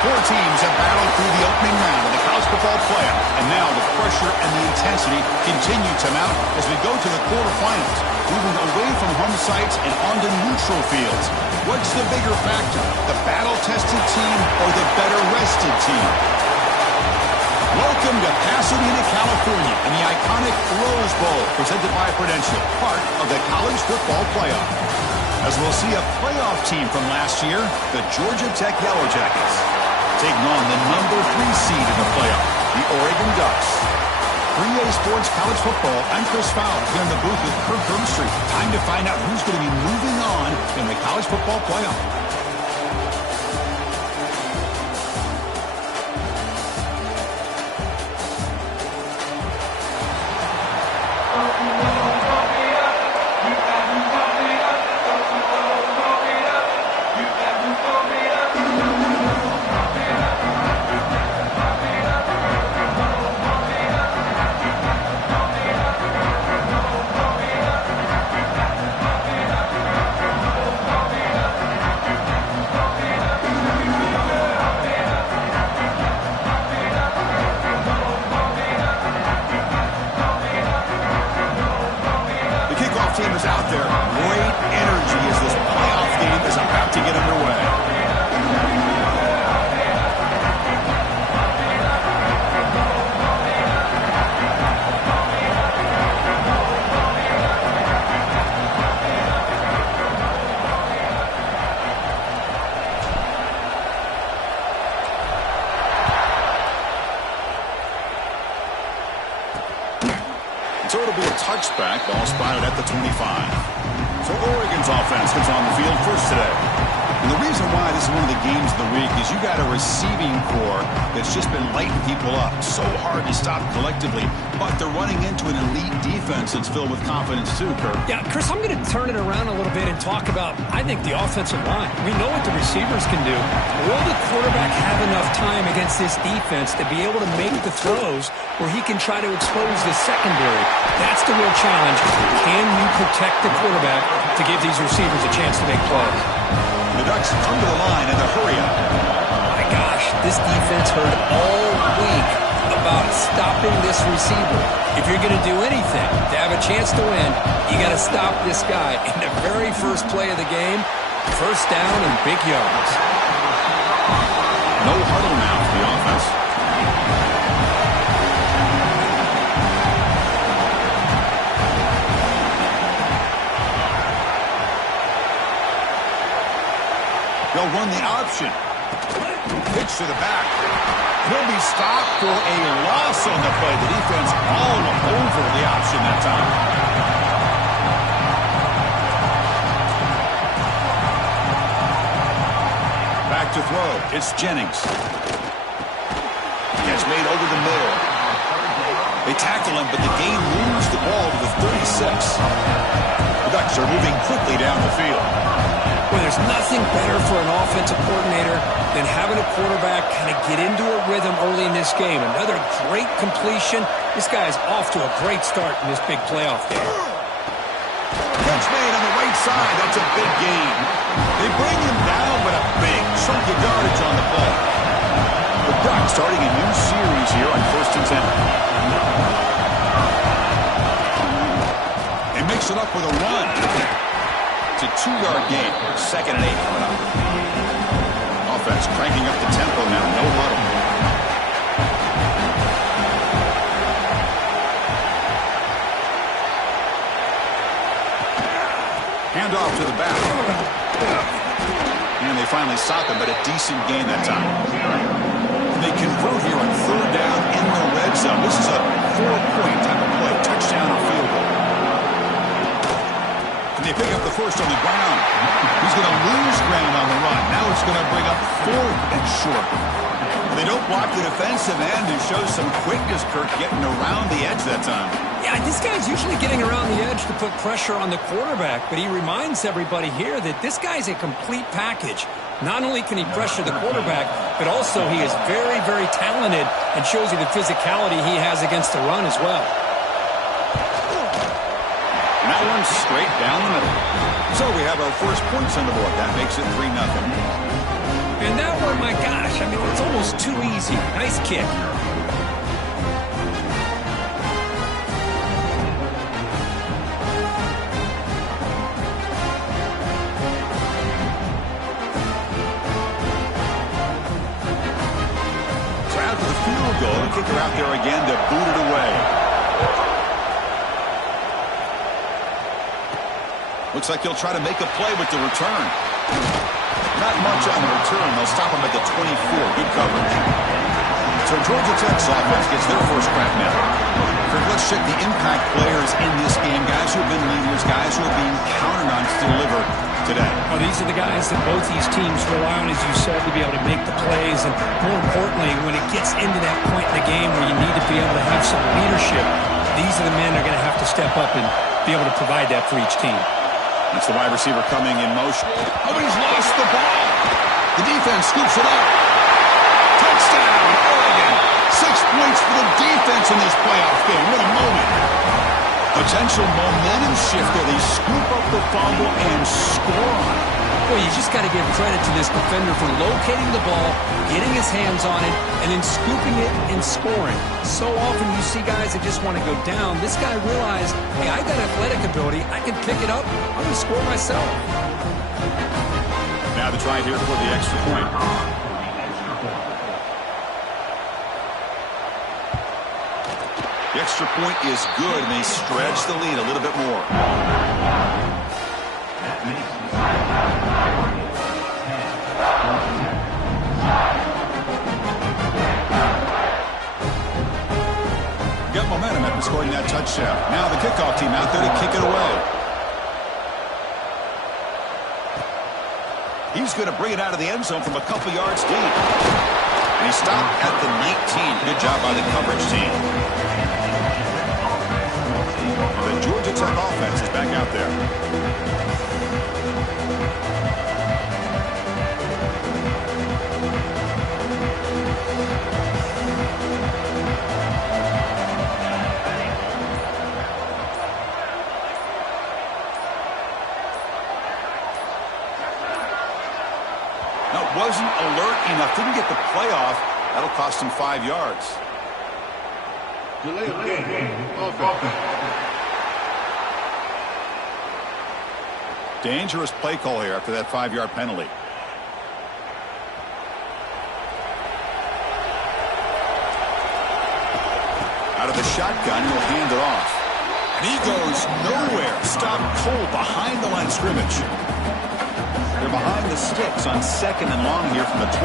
Four teams have battled through the opening round of the college football playoff, and now the pressure and the intensity continue to mount as we go to the quarterfinals, moving away from home sites and onto neutral fields. What's the bigger factor, the battle-tested team or the better-rested team? Welcome to Pasadena, California, in the iconic Rose Bowl, presented by Prudential, part of the college football playoff. As we'll see a playoff team from last year, the Georgia Tech Yellow Jackets, taking on the number 3 seed in the playoff, the Oregon Ducks. 3A Sports College Football, I'm Chris Fowler, here in the booth with Kirk Herbstreit. Time to find out who's going to be moving on in the college football playoff. Team is out there. Great energy as this playoff game is about to get underway. So it'll be a touchback, ball spotted at the 25. So Oregon's offense comes on the field first today. And the reason why this is one of the games of the week is you got a receiving core that's just been lighting people up. So hard to stop collectively, but they're running into an elite defense that's filled with confidence too, Kirk. Yeah, Chris, I'm going to turn it around a little bit and talk about, I think, the offensive line. We know what the receivers can do. Will the quarterback have enough time against this defense to be able to make the throws where he can try to expose the secondary? That's the real challenge. Can you protect the quarterback to give these receivers a chance to make plays? The Ducks come to the line in the hurry-up. My gosh, this defense heard all week about stopping this receiver. If you're going to do anything to have a chance to win, you got to stop this guy. In the very first play of the game, first down and big yards. No huddle now for the offense. They'll run the option. Pitch to the back. He'll be stopped for a loss on the play. The defense all over the option that time. Back to throw. It's Jennings. Gets made over the middle. They tackle him, but the gain moves the ball to the 36. The Ducks are moving quickly down the field. Well, there's nothing better for an offensive coordinator than having a quarterback kind of get into a rhythm early in this game. Another great completion. This guy's off to a great start in this big playoff game. Catch made on the right side. That's a big gain. They bring him down, but a big chunk of yardage on the play. The Ducks starting a new series here on 1st and 10. They mix it up with a run. It's a 2-yard gain. 2nd and 8 coming up. Offense cranking up the tempo now. No huddle. Handoff to the back. And they finally stop him, but a decent gain that time. They convert here on third down in the red zone. This is a 4-point type of play, touchdown or field goal. And they pick up the first on the ground. He's going to lose ground on the run. Now it's going to bring up 4th and short. They don't block the defensive end, who shows some quickness, Kirk, getting around the edge that time. Yeah, this guy's usually getting around the edge to put pressure on the quarterback, but he reminds everybody here that this guy's a complete package. Not only can he pressure the quarterback, but also he is very, very talented and shows you the physicality he has against the run as well. And that one's straight down the middle. So we have our first points on the board. That makes it 3-0. And that one, my gosh, I mean, it's almost too easy. Nice kick. So after the field goal, the kicker out there again to boot it away. Looks like he'll try to make a play with the return. Not much on the return. They'll stop him at the 24. Good coverage. So Georgia Tech's offense gets their first crack now. Let's check the impact players in this game. Guys who have been leaders, guys who are being counted on to deliver today. Well, these are the guys that both these teams rely on, as you said, to be able to make the plays. And more importantly, when it gets into that point in the game where you need to be able to have some leadership, these are the men that are going to have to step up and be able to provide that for each team. That's the wide receiver coming in motion. Oh, he's lost the ball. The defense scoops it up. Touchdown, Oregon. 6 points for the defense in this playoff game. What a moment. Potential momentum shifter. They scoop up the fumble and score on it. Well, you just got to give credit to this defender for locating the ball, getting his hands on it, and then scooping it and scoring. So often you see guys that just want to go down. This guy realized, hey, I got athletic ability. I can pick it up. I'm going to score myself. Now the try here for the extra point. The extra point is good, and they stretch the lead a little bit more. Got momentum after scoring that touchdown. Now the kickoff team out there to kick it away. He's going to bring it out of the end zone from a couple yards deep. And he stopped at the 19. Good job by the coverage team. And the Georgia Tech offense is back out there. Wasn't alert enough. Didn't get the playoff. That'll cost him 5 yards. Delay of game. Offense. Dangerous play call here after that 5-yard penalty. Out of the shotgun, he'll hand it off. And he goes nowhere. Stopped cold behind the line of scrimmage. They're behind the sticks on 2nd and long here from the 12.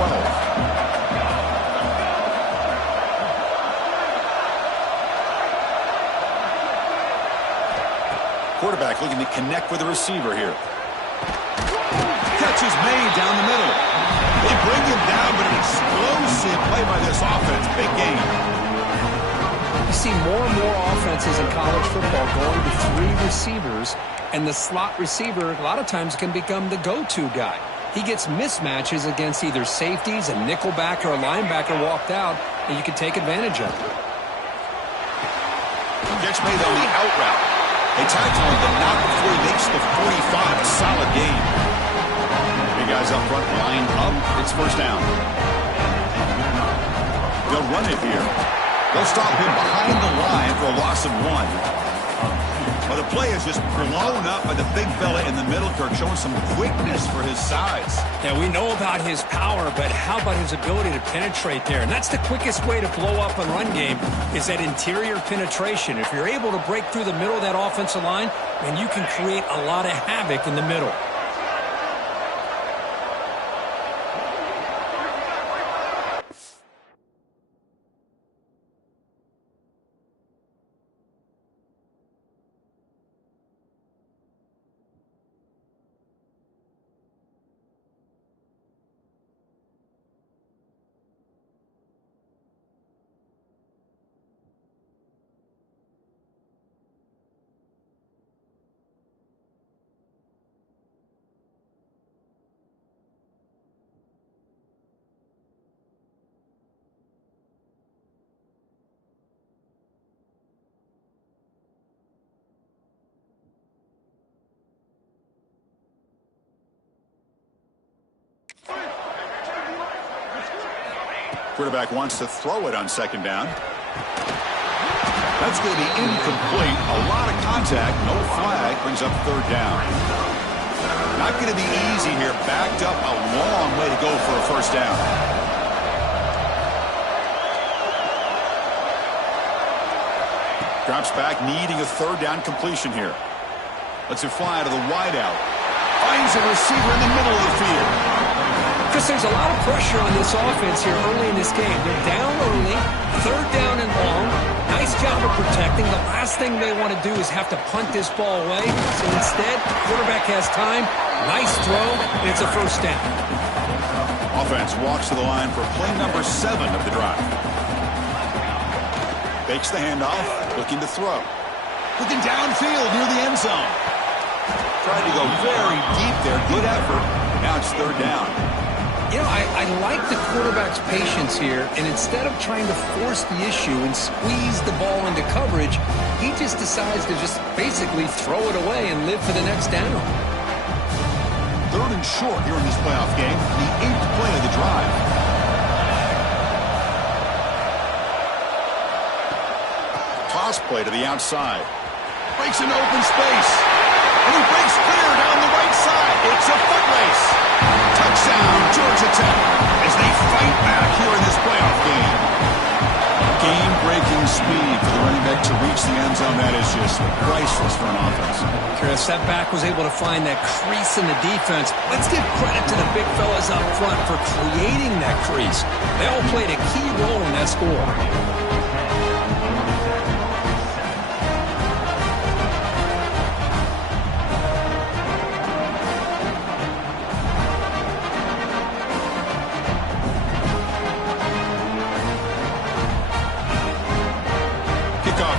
Quarterback looking to connect with the receiver here. Catch is made down the middle. They bring him down, but an explosive play by this offense. Big game. You see more and more offenses in college football going to 3 receivers, and the slot receiver a lot of times can become the go-to guy. He gets mismatches against either safeties, a nickelback, or a linebacker walked out, and you can take advantage of it. Catch made on the out route. They tackle him, but not before he makes the 45. A solid game. Big guys up front, line up. It's first down. They'll run it here. They'll stop him behind the line for a loss of 1. Well, the play is just blown up by the big fella in the middle, Kirk, showing some quickness for his size. Yeah, we know about his power, but how about his ability to penetrate there? And that's the quickest way to blow up a run game, is that interior penetration. If you're able to break through the middle of that offensive line, and you can create a lot of havoc in the middle. Quarterback wants to throw it on second down. That's going to be incomplete. A lot of contact. No flag. Brings up third down. Not going to be easy here. Backed up a long way to go for a first down. Drops back, needing a third down completion here. Lets it fly to the wideout. Finds a receiver in the middle of the field. Chris, there's a lot of pressure on this offense here early in this game. They're down early, third down and long. Nice job of protecting. The last thing they want to do is have to punt this ball away. So instead, quarterback has time. Nice throw, and it's a first down. Offense walks to the line for play number 7 of the drive. Fakes the handoff, looking to throw. Looking downfield near the end zone. Tried to go very deep there. Good effort. Now it's third down. You know, I like the quarterback's patience here, and instead of trying to force the issue and squeeze the ball into coverage, he just decides to just basically throw it away and live for the next down. Third and short here in this playoff game, the 8th play of the drive. Toss play to the outside. Breaks into open space. And he breaks clear down the right side. It's a foot race. Touchdown, Georgia Tech, as they fight back here in this playoff game. Game-breaking speed for the running back to reach the end zone. That is just priceless for an offense. Chris, that back was able to find that crease in the defense. Let's give credit to the big fellas up front for creating that crease. They all played a key role in that score.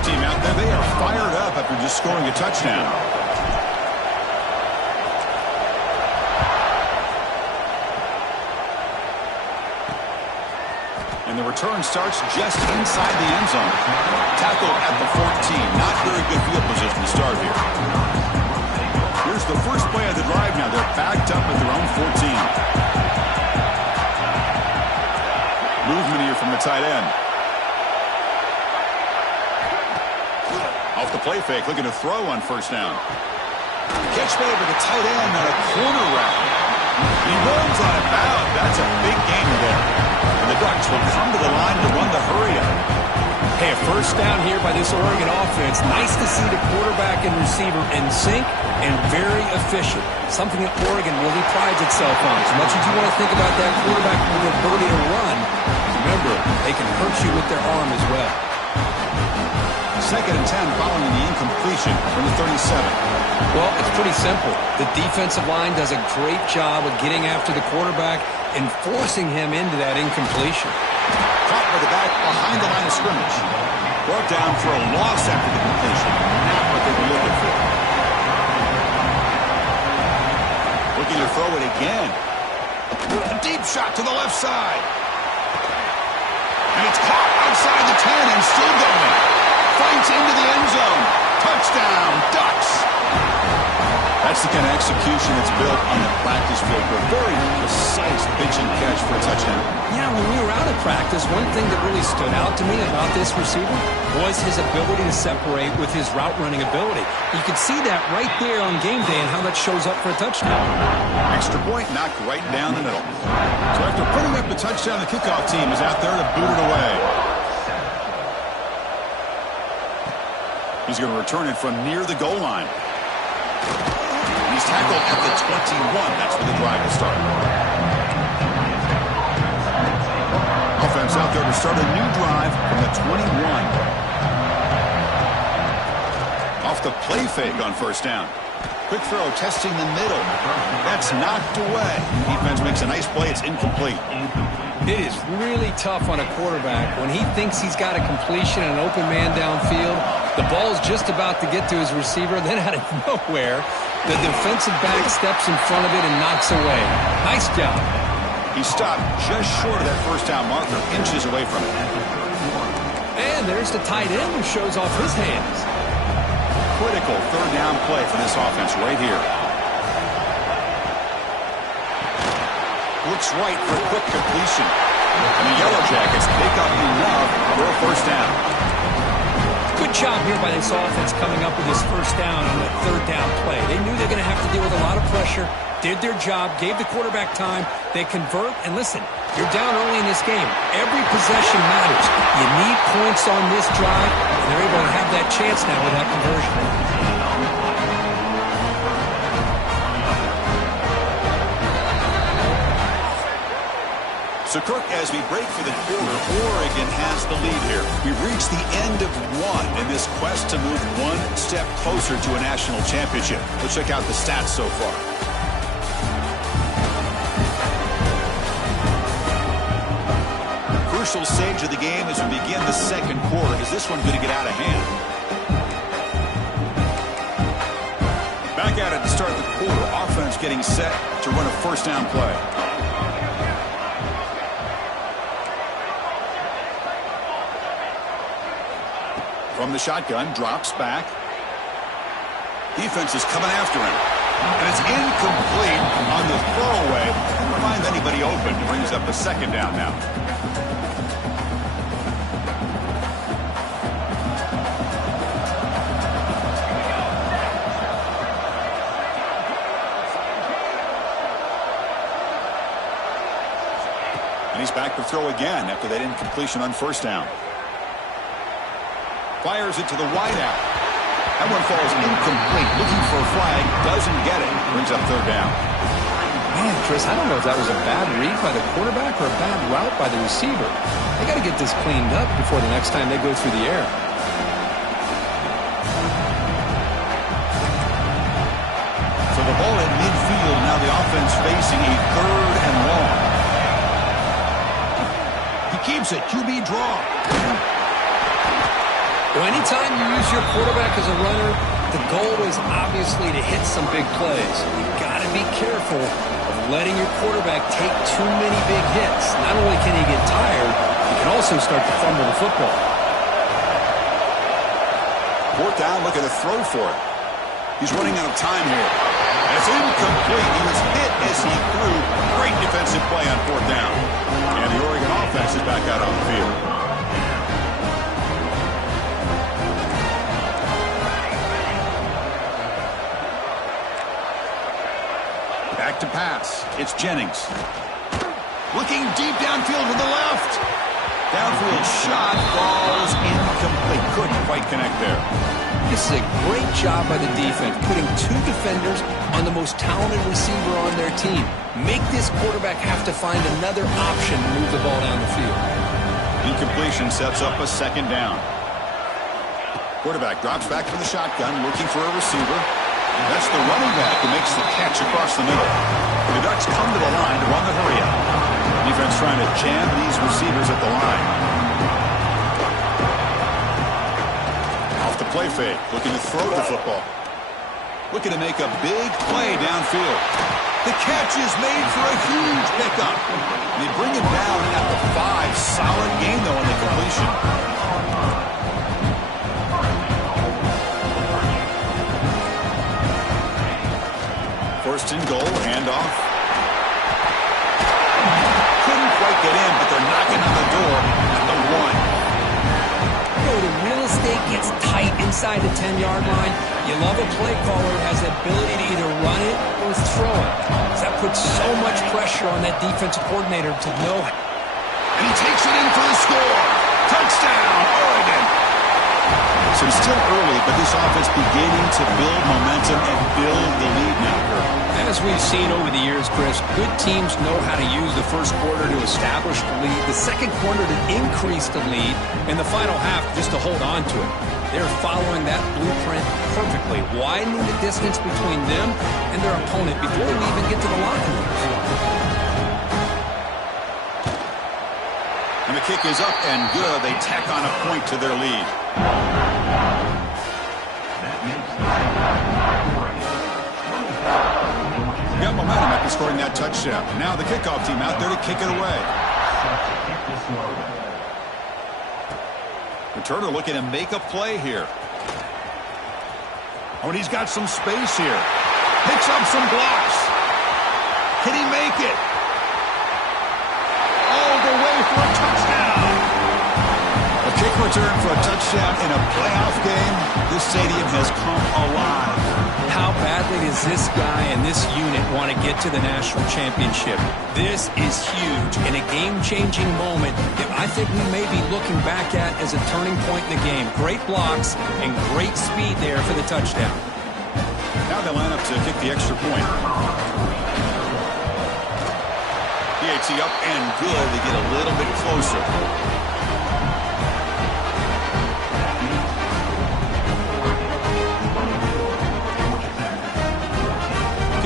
Team out there, they are fired up after just scoring a touchdown. And the return starts just inside the end zone. Tackle at the 14. Not very good field position to start here. Here's the first play of the drive now. They're backed up at their own 14. Movement here from the tight end. Off the play fake, looking to throw on first down. Catch made with the tight end on a corner route. He runs out of bounds. That's a big gain there. And the Ducks will come to the line to run the hurry up. Hey, a first down here by this Oregon offense. Nice to see the quarterback and receiver in sync and very efficient. Something that Oregon really prides itself on. As much as you want to think about that quarterback with the ability to run, remember, they can hurt you with their arm as well. 2nd and 10 following the incompletion from the 37. Well, it's pretty simple. The defensive line does a great job of getting after the quarterback and forcing him into that incompletion. Caught by the back behind the line of scrimmage. Brought down for a loss after the completion. Not what they were looking for. Looking to throw it again. A deep shot to the left side. And it's caught outside the 10 and still going. Fights into the end zone. Touchdown, Ducks. That's the kind of execution that's built on the practice field. A very precise pitch and catch for a touchdown. Yeah, when we were out of practice, one thing that really stood out to me about this receiver was his ability to separate with his route running ability. You could see that right there on game day and how that shows up for a touchdown. Extra point knocked right down the middle. So after putting up the touchdown, the kickoff team is out there to boot it away. He's going to return it from near the goal line. He's tackled at the 21. That's where the drive will start. Offense out there to start a new drive from the 21. Off the play fake on first down. Quick throw, testing the middle. That's knocked away. Defense makes a nice play. It's incomplete. It is really tough on a quarterback when he thinks he's got a completion and an open man downfield. The ball's just about to get to his receiver. Then out of nowhere, the defensive back steps in front of it and knocks away. Nice job. He stopped just short of that first down marker, inches away from it. And there's the tight end who shows off his hands. Critical third down play for this offense right here. Looks right for a quick completion. And the Yellow Jackets pick up enough for a first down. Good job here by this offense coming up with this first down on the third down play. They knew they were going to have to deal with a lot of pressure, did their job, gave the quarterback time. They convert, and listen, you're down early in this game. Every possession matters. You need points on this drive, and they're able to have that chance now with that conversion. So, Kirk, as we break for the quarter, Oregon has the lead here. We've reached the end of one in this quest to move one step closer to a national championship. Let's check out the stats so far. Crucial stage of the game as we begin the second quarter. Is this one going to get out of hand? Back at it to start the quarter. Offense getting set to run a first down play. From the shotgun, drops back. Defense is coming after him. And it's incomplete on the throwaway. Never find anybody open. Brings up a second down now. And he's back to throw again after that incompletion on first down. Fires it to the wideout. That one falls incomplete. Looking for a flag. Doesn't get it. Brings up third down. Man, Chris, I don't know if that was a bad read by the quarterback or a bad route by the receiver. They got to get this cleaned up before the next time they go through the air. So the ball at midfield. Now the offense facing a third and long. He keeps it. QB draw. Well, anytime you use your quarterback as a runner, the goal is obviously to hit some big plays. You've got to be careful of letting your quarterback take too many big hits. Not only can he get tired, he can also start to fumble the football. Fourth down, look at the throw for it. He's running out of time here. And it's incomplete. He was hit as he threw. Great defensive play on fourth down. And the Oregon offense is back out on the field. Back to pass. It's Jennings. Looking deep downfield to the left. Downfield shot falls incomplete. Couldn't quite connect there. This is a great job by the defense, putting two defenders on the most talented receiver on their team. Make this quarterback have to find another option to move the ball down the field. Incompletion sets up a second down. Quarterback drops back from the shotgun, looking for a receiver. That's the running back who makes the catch across the middle. The Ducks come to the line to run the hurry-up. Defense trying to jam these receivers at the line. Off the play fake, looking to throw the football. Looking to make a big play downfield. The catch is made for a huge pickup. They bring him down at the 5. Solid game, though, on the completion. First and goal, handoff. Couldn't quite get in, but they're knocking on the door at the 1. You know, the real estate gets tight inside the 10-yard line. You love a play caller who has the ability to either run it or throw it. That puts so much pressure on that defensive coordinator to know. And he takes it in for the score. Touchdown, Oregon. So it's still early, but this offense beginning to build momentum and build the lead now, Kirk. As we've seen over the years, Chris, good teams know how to use the first quarter to establish the lead, the second quarter to increase the lead, and the final half just to hold on to it. They're following that blueprint perfectly, widening the distance between them and their opponent before we even get to the locker room. And the kick is up and good. They tack on a point to their lead. Got momentum after scoring that touchdown. Now the kickoff team out there to kick it away. Returner looking to make a play here. Oh, and he's got some space here. Picks up some blocks. Can he make it? All the way for a touchdown. A kick return for a touchdown in a playoff game. This stadium has come alive. How badly does this guy and this unit want to get to the national championship? This is huge and a game-changing moment that I think we may be looking back at as a turning point in the game. Great blocks and great speed there for the touchdown. Now they line up to kick the extra point. PAT up and good. They get a little bit closer.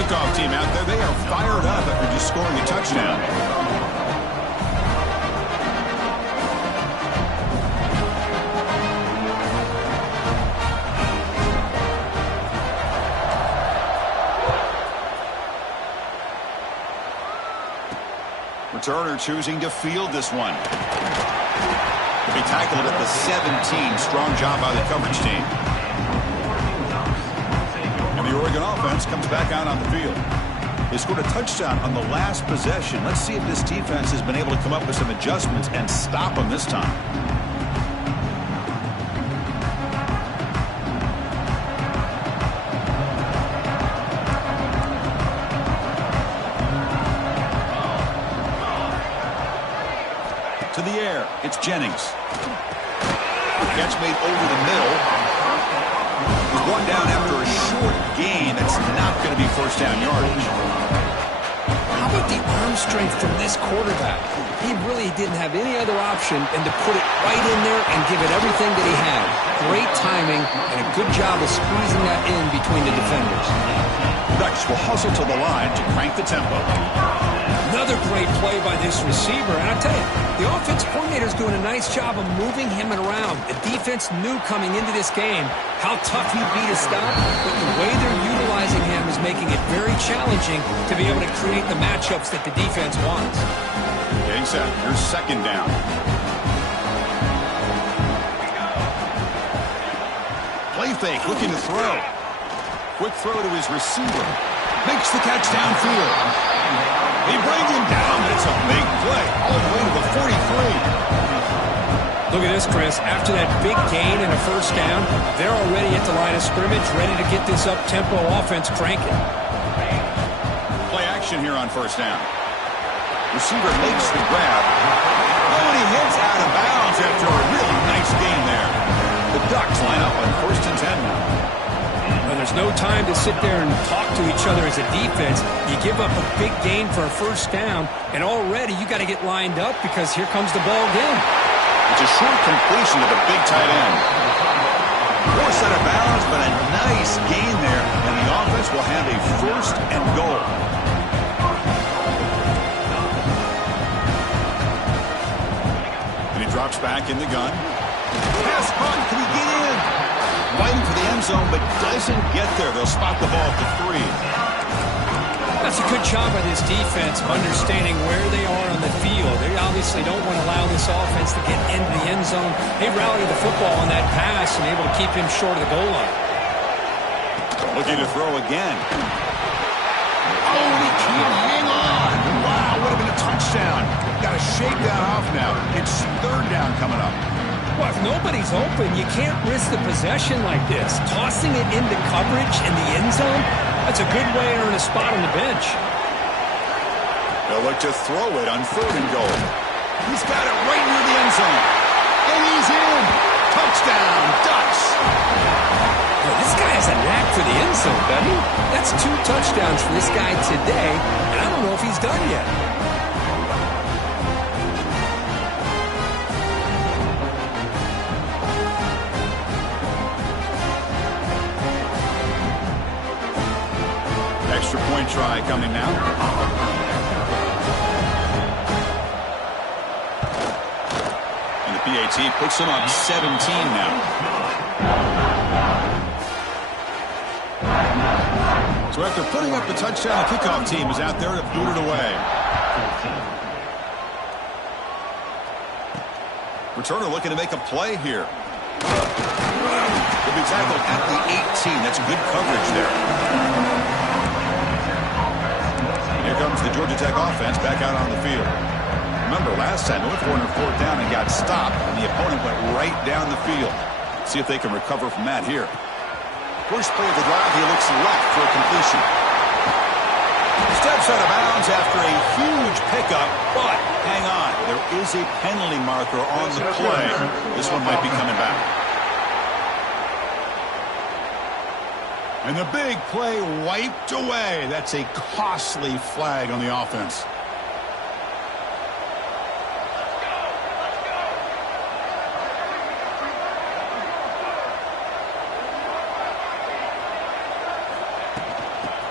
Kickoff team out there. They are fired up after just scoring a touchdown. Returner choosing to field this one. He tackled at the 17. Strong job by the coverage team. The Oregon offense comes back out on the field. They scored a touchdown on the last possession. Let's see if this defense has been able to come up with some adjustments and stop them this time. To the air, it's Jennings. Catch made over the middle. He's brought down after a short gain. That's not going to be first down yardage. How about the arm strength from this quarterback? He really didn't have any other option than to put it right in there and give it everything that he had. Great timing and a good job of squeezing that in between the defenders. Ducks will hustle to the line to crank the tempo. Another great play by this receiver. And I tell you, the offense coordinator is doing a nice job of moving him around. The defense knew coming into this game how tough he'd be to stop, but the way they're utilizing him is making it very challenging to be able to create the matchups that the defense wants. Getting set. Here's second down. Play fake, looking to throw. Quick throw to his receiver. Makes the catch downfield. He brings him down, but it's a big play all the way to the 43. Look at this, Chris. After that big gain and a first down, they're already at the line of scrimmage, ready to get this up-tempo offense cranking. Play action here on first down. Receiver makes the grab. Oh, and he hits out of bounds after a really nice gain there. The Ducks line up on 1st and 10 now. Well, there's no time to sit there and talk to each other as a defense. You give up a big gain for a first down, and already you got to get lined up because here comes the ball again. It's a short completion to the big tight end. Forced out of bounds, but a nice gain there, and the offense will have a 1st and goal. And he drops back in the gun. Pass caught. Can he get in? Fighting for the end zone, but doesn't get there. They'll spot the ball at the 3. That's a good job by this defense of understanding where they are on the field. They obviously don't want to allow this offense to get into the end zone. They rallied the football on that pass and able to keep him short of the goal line. Looking to throw again. Oh, and he can't hang on. Wow, would have been a touchdown. Got to shake that off now. It's 3rd down coming up. Well, if nobody's open, you can't risk the possession like this. Tossing it into coverage in the end zone, that's a good way to earn a spot on the bench. They'll look to throw it on 3rd and goal. He's got it right near the end zone. And he's in. Touchdown, Ducks. Boy, this guy has a knack for the end zone, doesn't he? That's 2 touchdowns for this guy today, and I don't know if he's done yet. Extra point try coming now. And the PAT puts them up 17 now. So after putting up the touchdown, the kickoff team is out there to boot it away. Returner looking to make a play here. He'll be tackled at the 18. That's good coverage there. Here comes the Georgia Tech offense back out on the field. Remember, last time they went for it on 4th down and got stopped, and the opponent went right down the field. See if they can recover from that here. First play of the drive, he looks left for a completion. Steps out of bounds after a huge pickup, but hang on. There is a penalty marker on the play. This one might be coming back. And the big play wiped away. That's a costly flag on the offense.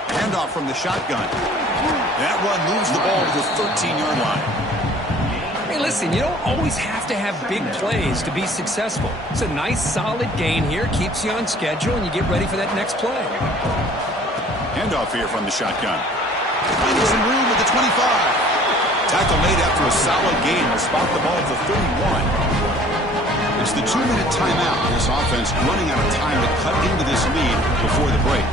Handoff from the shotgun. That run moves the ball to the 13-yard line. Hey, listen, you don't always have to have big plays to be successful. It's a nice, solid gain here. Keeps you on schedule, and you get ready for that next play. Handoff here from the shotgun. Finding some room at the 25. Tackle made after a solid gain. Will spot the ball at the 31. It's the 2-minute timeout. This offense running out of time to cut into this lead before the break.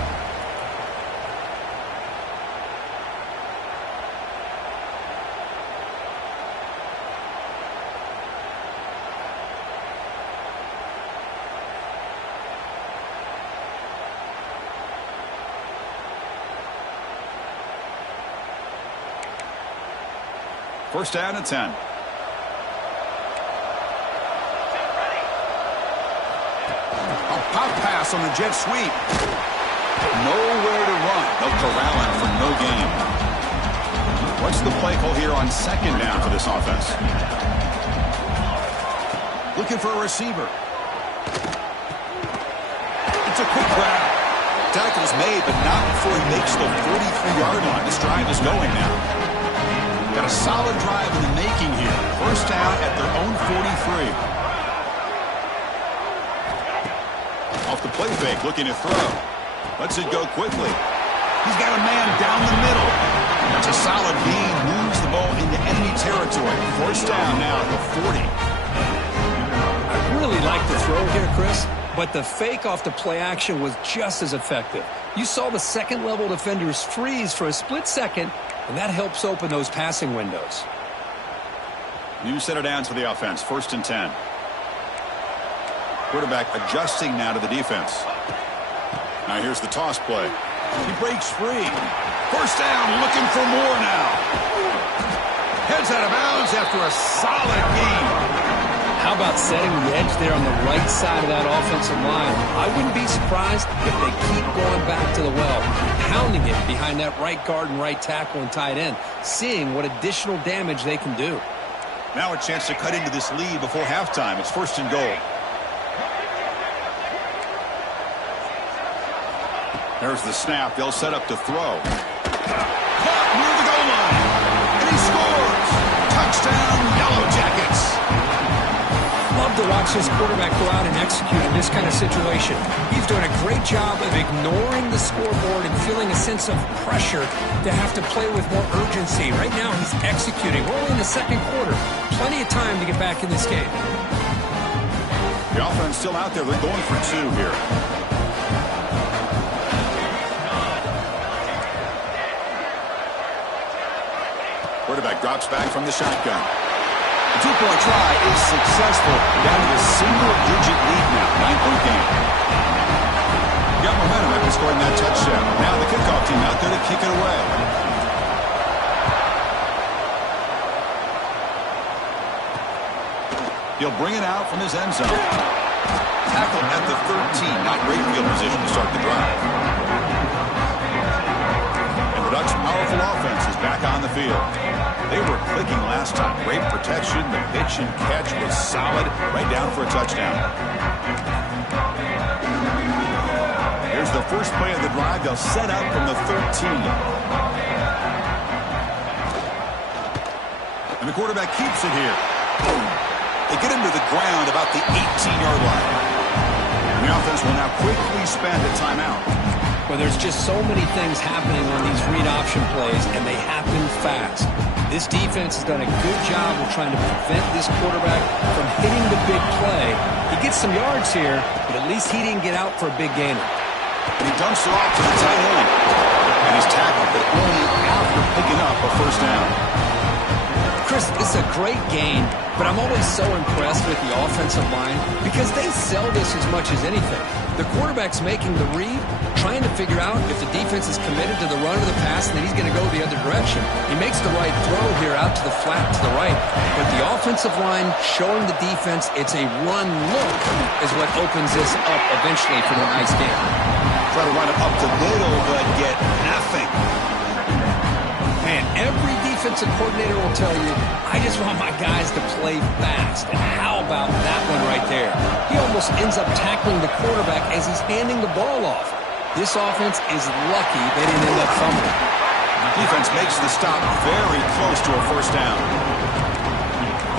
First down at 10. A pop pass on the jet sweep. Nowhere to run. They'll corral him for no gain. What's the play call here on 2nd down for this offense? Looking for a receiver. It's a quick grab. Tackle's made, but not before he makes the 43-yard line. This drive is going now. Got a solid drive in the making here. First down at their own 43. Off the play fake, looking to throw. Lets it go quickly. He's got a man down the middle. That's a solid gain. Moves the ball into enemy territory. First down now at the 40. I really like the throw here, Chris, but the fake off the play action was just as effective. You saw the second-level defenders freeze for a split second, and that helps open those passing windows. New set of downs for the offense. 1st and 10. Quarterback adjusting now to the defense. Now here's the toss play. He breaks free. First down, looking for more now. Heads out of bounds after a solid gain. How about setting the edge there on the right side of that offensive line? I wouldn't be surprised if they keep going back to the well, pounding it behind that right guard and right tackle and tight end, seeing what additional damage they can do. Now a chance to cut into this lead before halftime. It's 1st and goal. There's the snap. They'll set up to throw. Caught near the goal line. And he scores. Touchdown, Yellow Jackets. Love to watch this quarterback go out and execute in this kind of situation. He's doing a great job of ignoring the scoreboard and feeling a sense of pressure to have to play with more urgency. Right now he's executing. We're only in the 2nd quarter. Plenty of time to get back in this game. The offense still out there. They're going for 2 here. Quarterback drops back from the shotgun. The 2-point try is successful. Down to a single-digit lead now. 9-point game. Got momentum after scoring that touchdown. Now the kickoff team out there to kick it away. He'll bring it out from his end zone. tackle at the 13. Not great field position to start the drive. And the Ducks' powerful offense is back on the field. They were clicking last time. Great protection. The pitch and catch was solid. Right down for a touchdown. Here's the first play of the drive. They'll set up from the 13. And the quarterback keeps it here. They get him to the ground about the 18-yard line. And the offense will now quickly spend a timeout. Well, there's just so many things happening on these read option plays, and they happen fast. This defense has done a good job of trying to prevent this quarterback from hitting the big play. He gets some yards here, but at least he didn't get out for a big gainer. And he dumps it off to the tight end. And he's tackled, but only after picking up a first down. Chris, it's a great game, but I'm always so impressed with the offensive line because they sell this as much as anything. The quarterback's making the read, trying to figure out if the defense is committed to the run or the pass, and then he's going to go the other direction. He makes the right throw here out to the flat to the right, but the offensive line showing the defense it's a run look is what opens this up eventually for the nice game. Try to run it up the middle, but get nothing. Man, every defensive coordinator will tell you, I just want my guys to play fast. And how about that one right there? He almost ends up tackling the quarterback as he's handing the ball off. This offense is lucky they didn't end up fumbling. The defense makes the stop very close to a first down.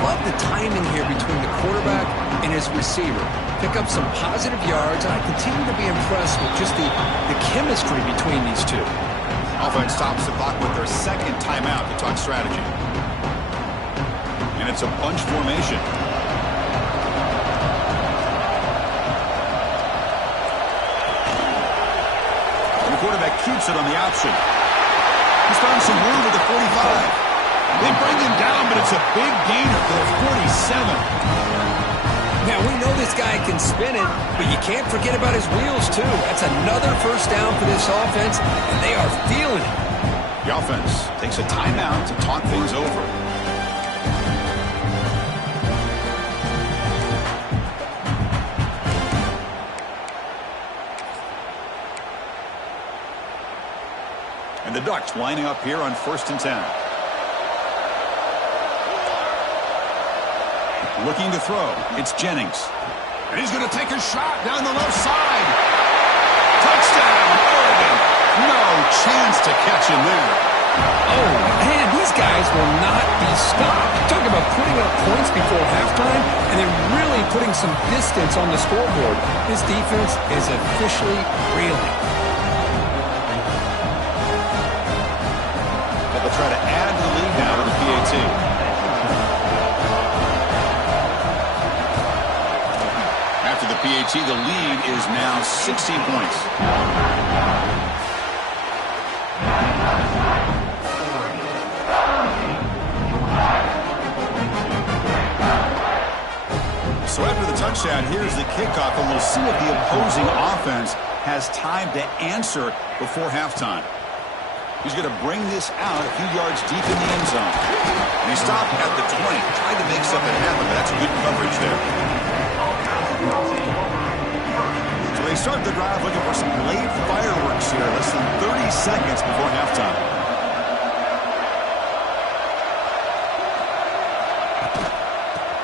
Love the timing here between the quarterback and his receiver. Pick up some positive yards, and I continue to be impressed with just the chemistry between these two. Offense stops the clock with their second timeout to talk strategy. And it's a bunch formation. And the quarterback keeps it on the option. He's found some room at the 45. They bring him down, but it's a big gainer for the 47. Now, we know this guy can spin it, but you can't forget about his wheels, too. That's another first down for this offense, and they are feeling it. The offense takes a timeout to talk things over. And the Ducks lining up here on 1st and 10. Looking to throw. It's Jennings. And he's going to take a shot down the left side. Touchdown, Oregon. No chance to catch him there. Oh, man, these guys will not be stopped. Talk about putting up points before halftime and then really putting some distance on the scoreboard. This defense is officially reeling. But they'll try to add the lead now to the PAT. After the PAT, the lead is now 16 points. So after the touchdown, here's the kickoff, and we'll see if the opposing offense has time to answer before halftime. He's going to bring this out a few yards deep in the end zone. And he stopped at the 20, trying to make something happen, but that's good coverage there. So they start the drive looking for some late fireworks here, less than 30 seconds before halftime.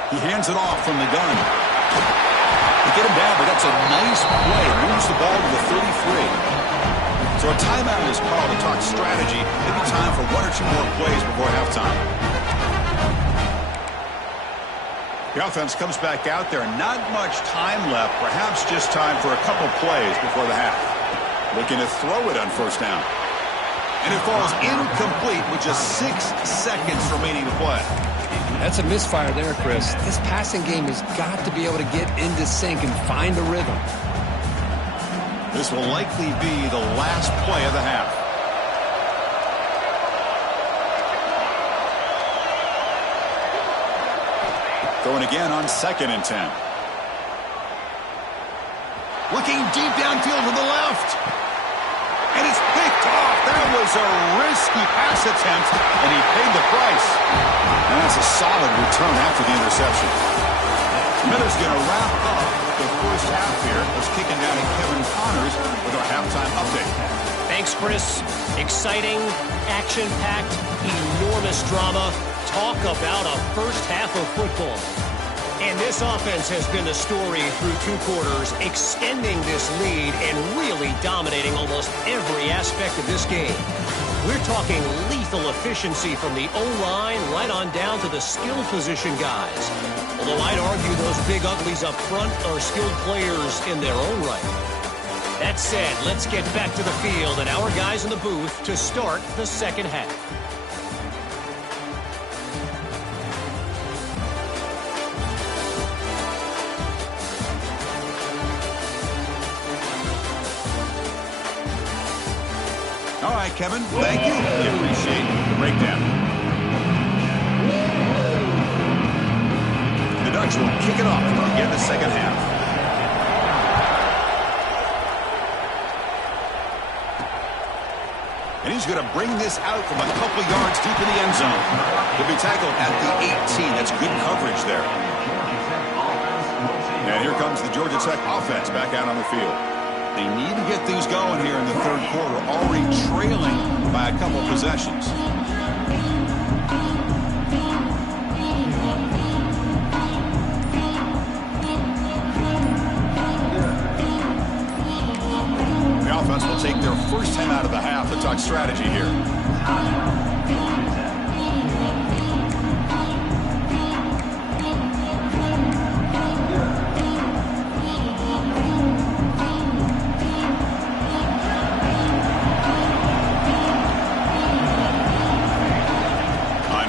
He hands it off from the gun. They get him down, but that's a nice play. Moves the ball to the 33. So a timeout is called to talk strategy. Maybe time for one or two more plays before halftime. The offense comes back out there. Not much time left. Perhaps just time for a couple plays before the half. Looking to throw it on first down. And it falls incomplete with just 6 seconds remaining to play. That's a misfire there, Chris. This passing game has got to be able to get into sync and find a rhythm. This will likely be the last play of the half. Throwing again on 2nd and 10. Looking deep downfield to the left. And it's picked off. That was a risky pass attempt, and he paid the price. And that's a solid return after the interception. Miller's going to wrap up the first half here. Let's kick it down to Kevin Connors with our halftime update. Thanks, Chris. Exciting, action-packed, enormous drama. Talk about a first half of football. And this offense has been the story through 2 quarters, extending this lead and really dominating almost every aspect of this game. We're talking lethal efficiency from the O-line right on down to the skill position guys. Although I'd argue those big uglies up front are skilled players in their own right. That said, let's get back to the field and our guys in the booth to start the second half. All right, Kevin, thank you. We appreciate the breakdown. The Ducks will kick it off to begin the second half. And he's going to bring this out from a couple yards deep in the end zone. He'll be tackled at the 18. That's good coverage there. And here comes the Georgia Tech offense back out on the field. They need to get things going here in the third quarter, already trailing by a couple possessions. The offense will take their first 10 out of the half to talk strategy here.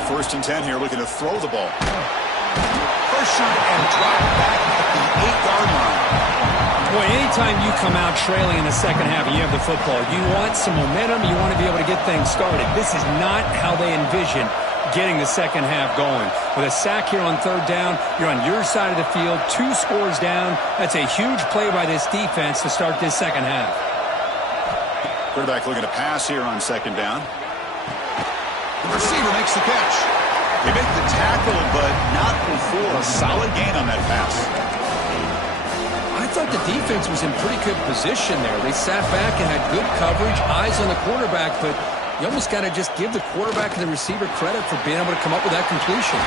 First and 10 here, looking to throw the ball. Pressure and drop back at the 8-yard line. Boy, anytime you come out trailing in the second half and you have the football, you want some momentum, you want to be able to get things started. This is not how they envision getting the second half going. With a sack here on third down, you're on your side of the field, 2 scores down. That's a huge play by this defense to start this second half. Quarterback looking to pass here on second down. The receiver makes the catch. They make the tackle, but not before a solid gain on that pass. I thought the defense was in pretty good position there. They sat back and had good coverage, eyes on the quarterback, but you almost got to just give the quarterback and the receiver credit for being able to come up with that completion.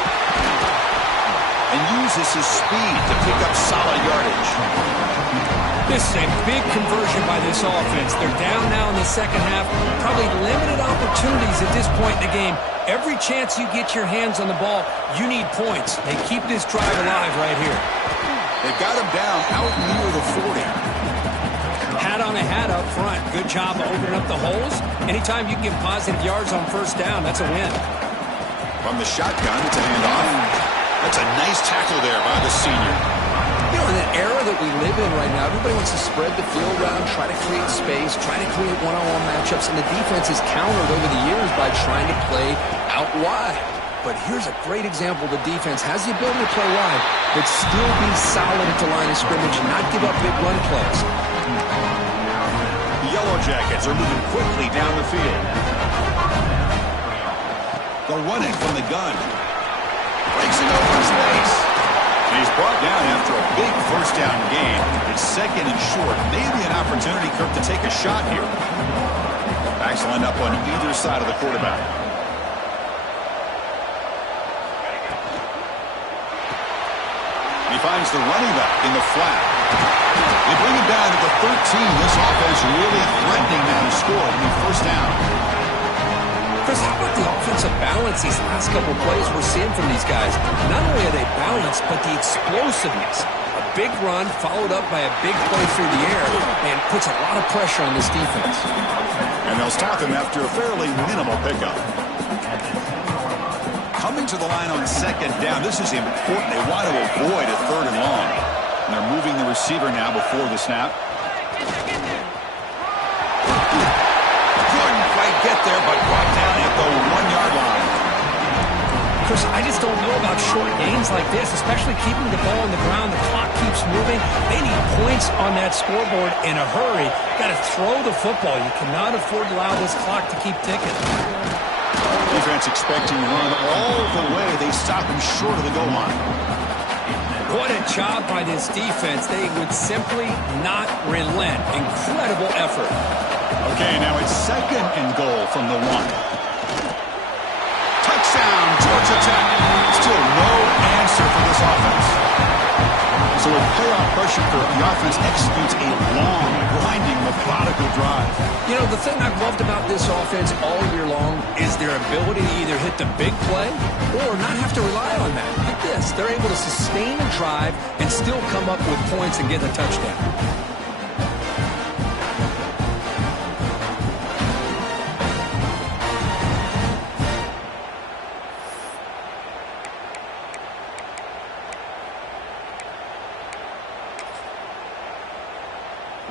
And uses his speed to pick up solid yardage. This is a big conversion by this offense. They're down now in the second half. Probably limited opportunities at this point in the game. Every chance you get your hands on the ball, you need points. They keep this drive alive right here. They've got him down out near the 40. Hat on a hat up front. Good job of opening up the holes. Anytime you can get positive yards on first down, that's a win. From the shotgun, it's a handoff. That's a nice tackle there by the senior. You know, in an era that we live in right now, everybody wants to spread the field around, try to create space, try to create one-on-one matchups, and the defense is countered over the years by trying to play out wide. But here's a great example. The defense has the ability to play wide, but still be solid at the line of scrimmage and not give up big run plays. The Yellow Jackets are moving quickly down the field. They'll run it from the gun. Breaks it over space. And he's brought down after a big first down gain. It's second and short. Maybe an opportunity, Kirk, to take a shot here. Backs will end up on either side of the quarterback. He finds the running back in the flat. They bring him down to the 13. This offense really threatening now to score on the first down. Chris, how about the offensive balance these last couple of plays we're seeing from these guys? Not only are they balanced, but the explosiveness. A big run followed up by a big play through the air and puts a lot of pressure on this defense. And they'll stop him after a fairly minimal pickup. Coming to the line on second down, this is important. They want to avoid a third and long. And they're moving the receiver now before the snap. Couldn't quite get there, but brought down at the 1-yard line. Chris, I just don't know about short gains like this, especially keeping the ball on the ground. The clock keeps moving. They need points on that scoreboard in a hurry. Got to throw the football. You cannot afford to allow this clock to keep ticking. Defense expecting to run all the way. They stop him short of the goal line. What a job by this defense. They would simply not relent. Incredible effort. Okay, now it's 2nd and goal from the 1. Touchdown, Georgia Tech. Still no answer for this offense. So with playoff pressure, the offense executes a long, grinding, methodical drive. You know, the thing I've loved about this offense all year long is their ability to either hit the big play or not have to rely on that. Look at this. They're able to sustain a drive and still come up with points and get a touchdown.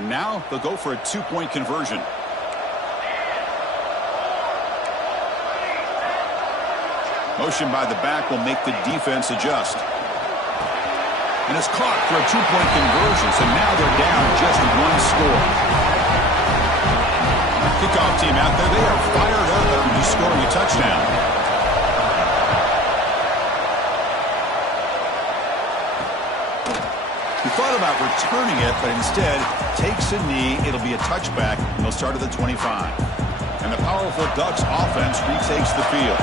Now they'll go for a 2-point conversion. Motion by the back will make the defense adjust. And it's caught for a 2-point conversion, so now they're down just 1 score. Kickoff team out there, they are fired up after just scoring a touchdown. He thought about returning it, but instead takes a knee. It'll be a touchback, and they'll start at the 25. And the powerful Ducks offense retakes the field.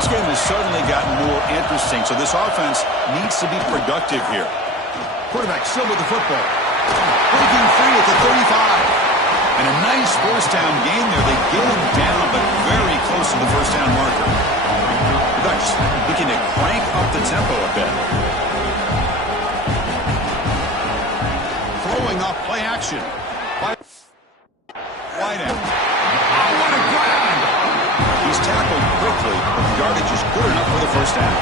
This game has suddenly gotten more interesting, so this offense needs to be productive here. Quarterback still with the football. Breaking free at the 35. And a nice first down gain there. They get him down, but very close to the first down marker. The Ducks looking to crank up the tempo a bit. Throwing off play action. Wide out. Oh, what a grab! He's tackled quickly, but the yardage is good enough for the first down.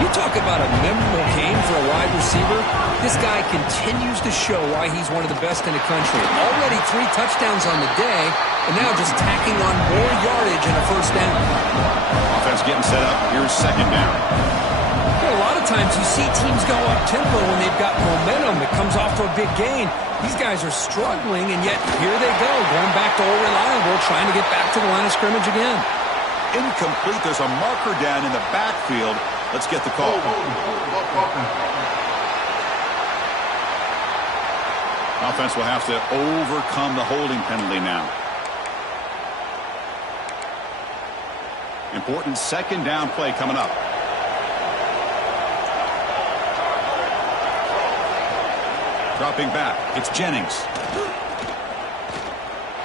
You talk about a memorable game for a wide receiver. This guy continues to show why he's one of the best in the country. Already 3 touchdowns on the day, and now just tacking on more yardage and a first down. Offense getting set up. Here's 2nd down. A lot of times you see teams go up-tempo when they've got momentum. It comes off for a big gain. These guys are struggling, and yet here they go, going back to old reliable, trying to get back to the line of scrimmage again. Incomplete. There's a marker down in the backfield. Let's get the call. Offense will have to overcome the holding penalty now. Important 2nd down play coming up. Dropping back, it's Jennings.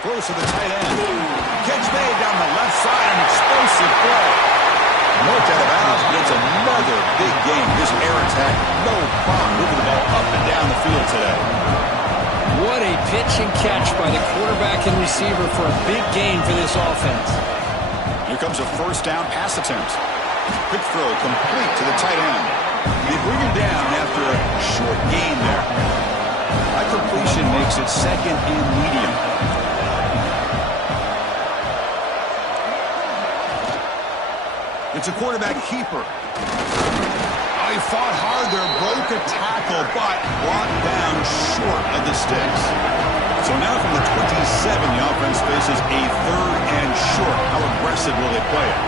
Throws to the tight end. Catch made down the left side, an explosive play. Knocked out of bounds, but it's another big game. This air attack, no problem moving the ball up and down the field today. What a pitch and catch by the quarterback and receiver for a big gain for this offense. Here comes a first down pass attempt. Quick throw complete to the tight end. They bring him down after a short gain there. That completion makes it 2nd and medium. It's a quarterback keeper. Oh, he fought hard there, broke a tackle, but brought down short of the sticks. So now from the 27, the offense faces a 3rd and short. How aggressive will they play it?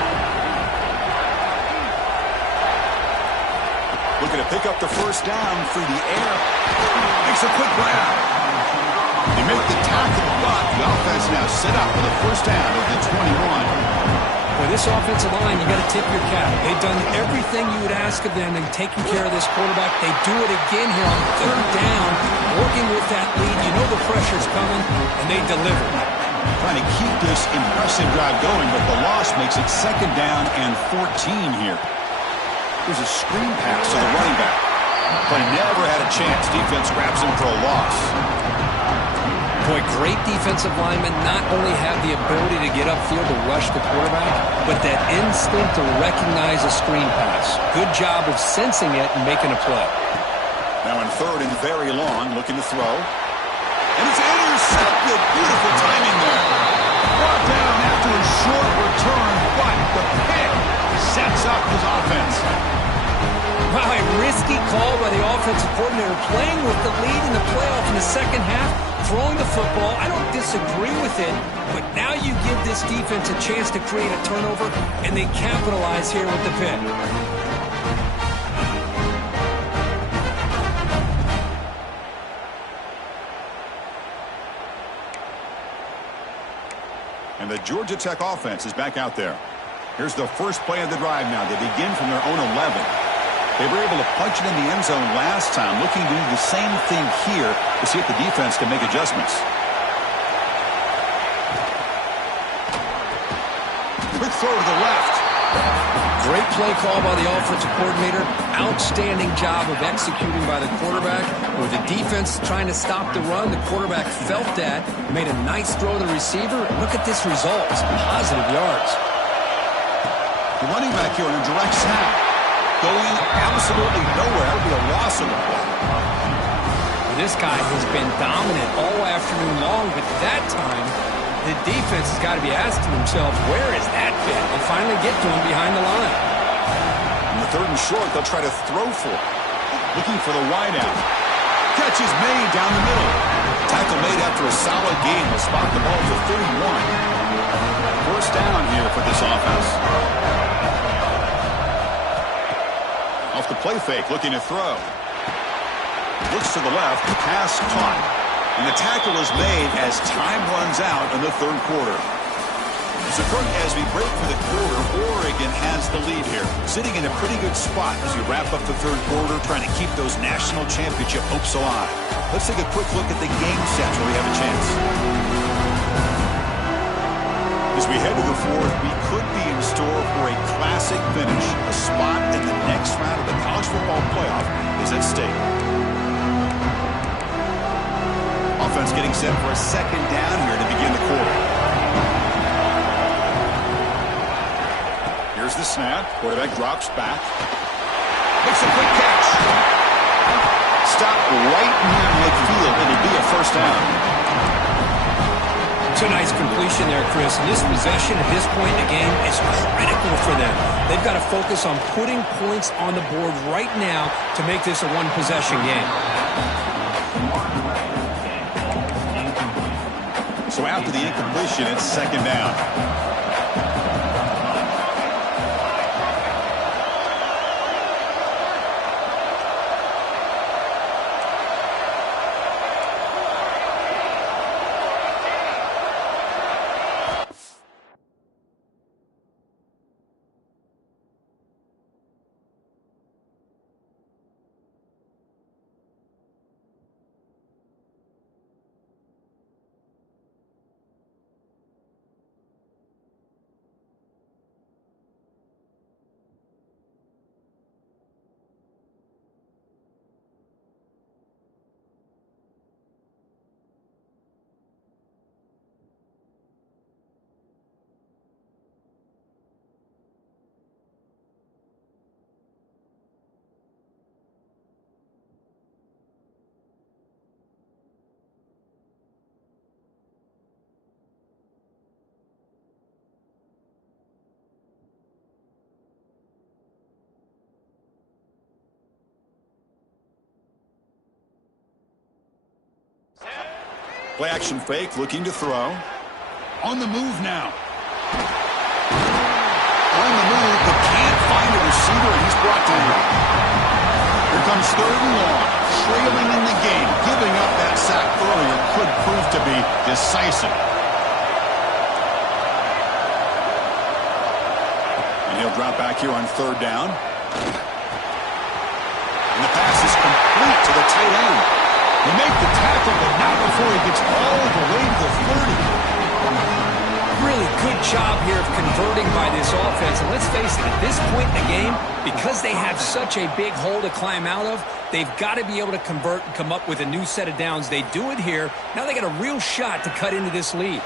Looking to pick up the first down through the air. Makes a quick grab. They make the tackle, but the offense now set up for the first down of the 21. With this offensive line, you got to tip your cap. They've done everything you would ask of them in taking care of this quarterback. They do it again here on 3rd down, working with that lead. You know the pressure's coming, and they deliver. Trying to keep this impressive drive going, but the loss makes it 2nd down and 14 here. There's a screen pass to the running back. But he never had a chance. Defense grabs him for a loss. Boy, great defensive linemen not only have the ability to get upfield to rush the quarterback, but that instinct to recognize a screen pass. Good job of sensing it and making a play. Now in 3rd and very long, looking to throw. And it's intercepted. Beautiful timing there. Brought down after a short return, but the pick sets up his offense. Wow, a risky call by the offensive coordinator, playing with the lead in the playoff in the 2nd half, throwing the football. I don't disagree with it, but now you give this defense a chance to create a turnover, and they capitalize here with the pick. the Georgia Tech offense is back out there. Here's the first play of the drive now. They begin from their own 11. They were able to punch it in the end zone last time, looking to do the same thing here to see if the defense can make adjustments. Quick throw to the left. Great play call by the offensive coordinator. Outstanding job of executing by the quarterback. With the defense trying to stop the run, the quarterback felt that, made a nice throw to the receiver. Look at this result. It's positive yards. The running back here on a direct snap. Going absolutely nowhere. That would be a loss of the ball. This guy has been dominant all afternoon long, but that time, the defense has got to be asking themselves, where is that been? They finally get to him behind the line. On the 3rd and short, they'll try to throw for it. Looking for the wideout. Catch is made down the middle. Tackle made after a solid game. Will spot the ball for 31. First down here for this offense. Off the play fake, looking to throw. Looks to the left, pass caught. And the tackle is made as time runs out in the 3rd quarter. So, Kirk, as we break for the quarter, Oregon has the lead here. Sitting in a pretty good spot as we wrap up the 3rd quarter, trying to keep those national championship hopes alive. Let's take a quick look at the game sets where we have a chance. As we head to the 4th, we could be in store for a classic finish. A spot in the next round of the college football playoff is at stake. Offense getting set for a 2nd down here to begin the quarter. Here's the snap. Quarterback drops back. Makes a quick catch. Stop right near midfield. It'll be a first down. It's a nice completion there, Chris. And this possession at this point in the game is critical for them. They've got to focus on putting points on the board right now to make this a one-possession game. So after the incompletion, it's 2nd down. Play action fake, looking to throw. On the move now. On the move, but can't find a receiver, and he's brought down. Here comes 3rd and long. Trailing in the game. Giving up that sack earlier could prove to be decisive. And he'll drop back here on 3rd down. And the pass is complete to the tight end. He make the tackle, but not before he gets all the way to the 30. Really good job here of converting by this offense. And let's face it, at this point in the game, because they have such a big hole to climb out of, they've got to be able to convert and come up with a new set of downs. They do it here. Now they got a real shot to cut into this lead.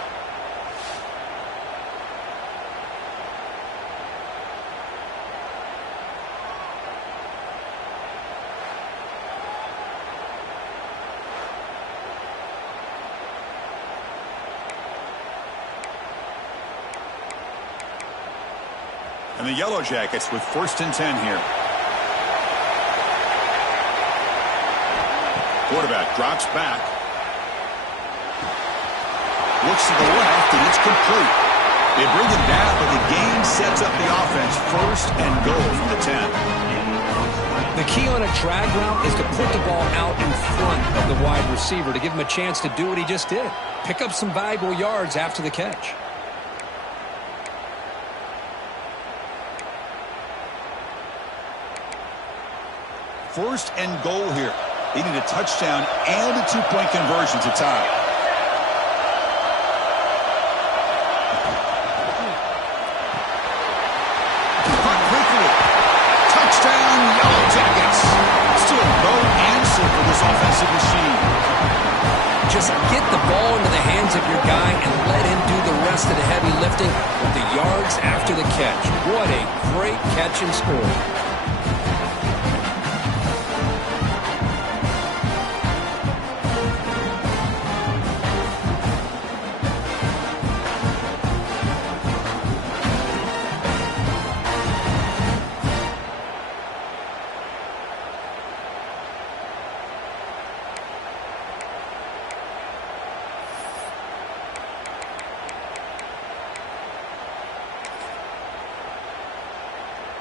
And the Yellow Jackets with 1st and 10 here. Quarterback drops back. Looks to the left, and it's complete. They bring it down, but the game sets up the offense 1st and goal from the 10. The key on a drag route is to put the ball out in front of the wide receiver to give him a chance to do what he just did. Pick up some valuable yards after the catch. first and goal here. They need a touchdown and a two-point conversion to tie. Caught quickly. Touchdown, Yellow Jackets. Still no answer for this offensive machine. Just get the ball into the hands of your guy and let him do the rest of the heavy lifting with the yards after the catch. What a great catch and score.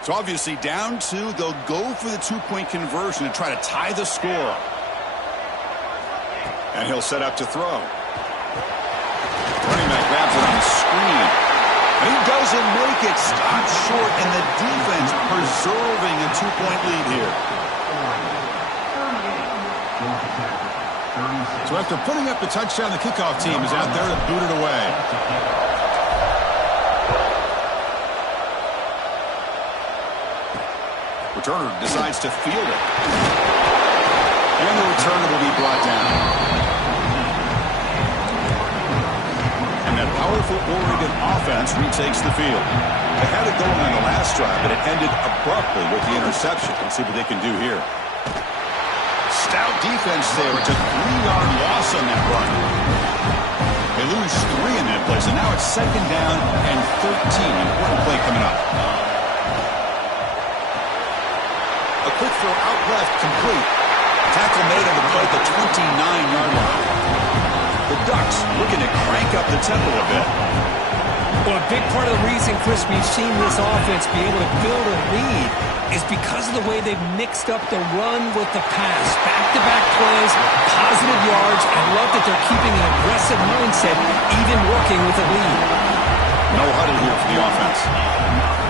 So obviously down two, they'll go for the two-point conversion to try to tie the score. And he'll set up to throw. Running back grabs it on the screen. And he doesn't make it. Stopped short, and the defense preserving a two-point lead here. So after putting up the touchdown, the kickoff team is out there to boot it away. Returner decides to field it. And the returner will be brought down. And that powerful Oregon offense retakes the field. They had it going on the last drive, but it ended abruptly with the interception. Let's see what they can do here. Stout defense there. It's a 3-yard loss on that run. They lose 3 in that place, and now it's second down and 13. Important play coming up. A quick throw out left, complete. Tackle made on the play at the 29-yard line. The Ducks looking to crank up the tempo a bit. Well, a big part of the reason, Chris, we've seen this offense be able to build a lead is because of the way they've mixed up the run with the pass. Back-to-back plays, positive yards. I love that they're keeping an aggressive mindset, even working with a lead. No huddle here for the offense.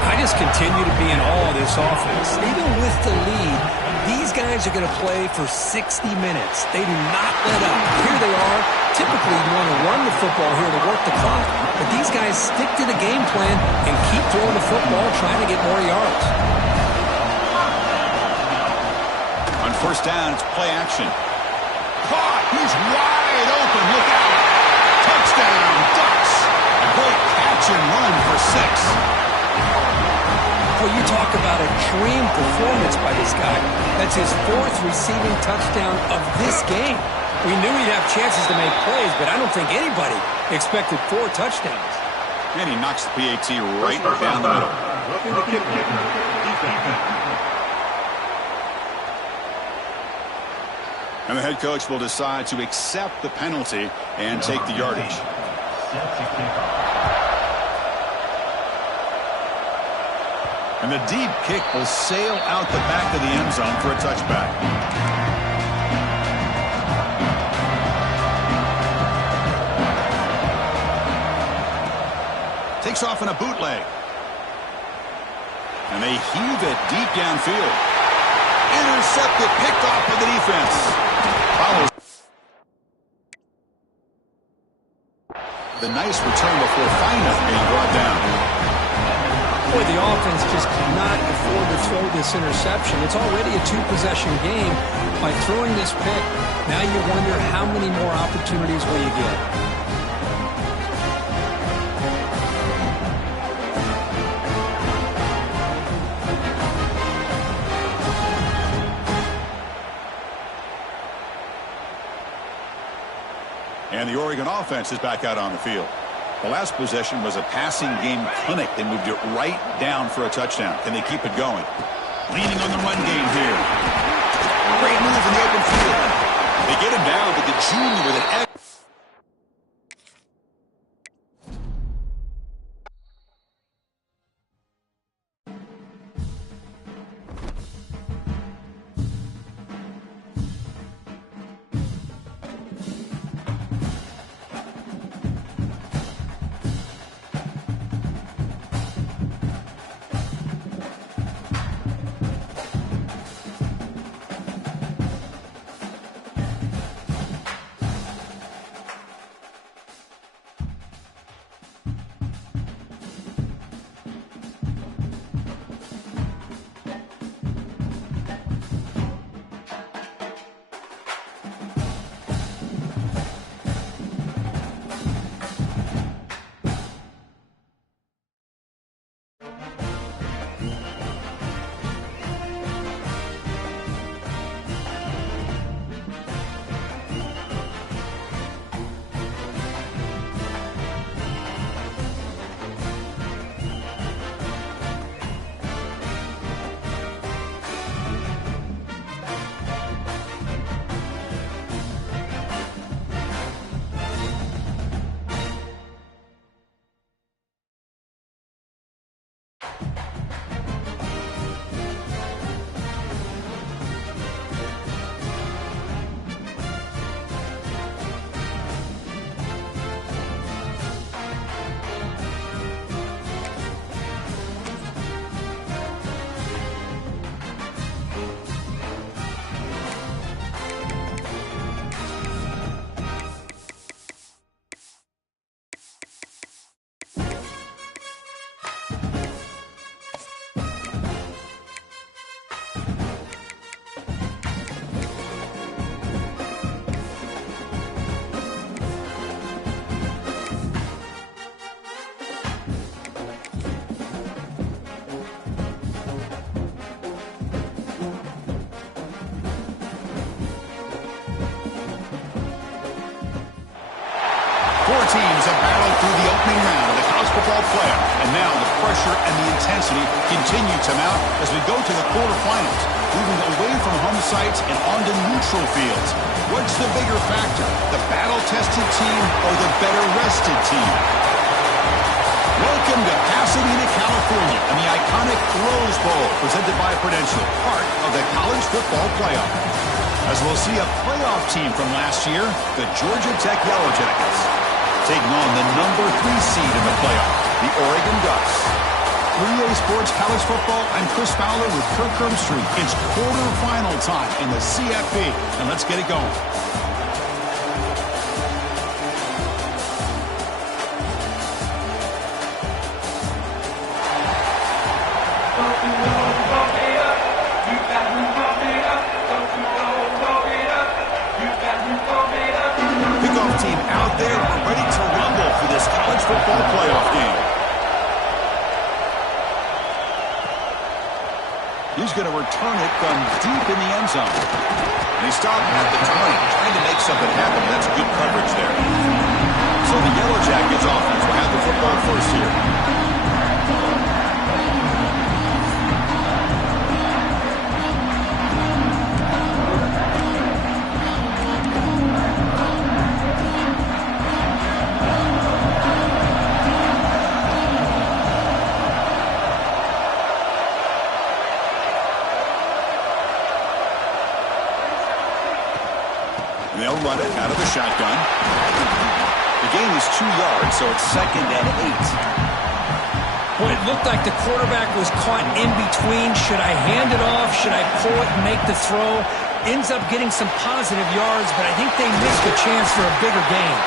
I just continue to be in awe of this offense. Even with the lead, these guys are going to play for 60 minutes. They do not let up. Here they are. Typically, you want to run the football here to work the clock, but these guys stick to the game plan and keep throwing the football, trying to get more yards. On first down, it's play action. Caught! He's wide open. Look out! Touchdown, Ducks! A great catch and run for 6. Well, you talk about a dream performance by this guy. That's his 4th receiving touchdown of this game. We knew he'd have chances to make plays, but I don't think anybody expected 4 touchdowns. And he knocks the PAT right down the middle. And the head coach will decide to accept the penalty and take the yardage. And the deep kick will sail out the back of the end zone for a touchback. Takes off in a bootleg. And they heave it deep downfield. Intercepted, picked off by the defense. Follows. The nice return before finally being brought down. Boy, the offense just cannot afford to throw this interception. It's already a 2-possession game. By throwing this pick, now you wonder how many more opportunities will you get. And the Oregon offense is back out on the field. The last possession was a passing game clinic. They moved it right down for a touchdown. Can they keep it going? Leaning on the run game here. Great move in the open field. They get him down, but the junior with an as they battle through the opening round of the college football playoff. And now the pressure and the intensity continue to mount as we go to the quarterfinals, moving away from home sites and onto neutral fields. What's the bigger factor, the battle-tested team or the better-rested team? Welcome to Pasadena, California, and the iconic Rose Bowl, presented by Prudential, part of the college football playoff. As we'll see a playoff team from last year, the Georgia Tech Yellow Jackets, taking on the number 3 seed in the playoff, the Oregon Ducks. 3A Sports College Football, I'm Chris Fowler with Kirk Herbstreit. It's quarterfinal time in the CFP, and let's get it going. Kickoff team out there, ready to rumble for this college football playoff game. He's going to return it from deep in the end zone. And he stopped at the 20, trying to make something happen. That's good coverage there. So the Yellow Jackets offense will have the football first here. They'll run it out of the shotgun. The gain is 2 yards, so it's 2nd and 8. Well, it looked like the quarterback was caught in between. Should I hand it off? Should I pull it and make the throw? Ends up getting some positive yards, but I think they missed a chance for a bigger gain.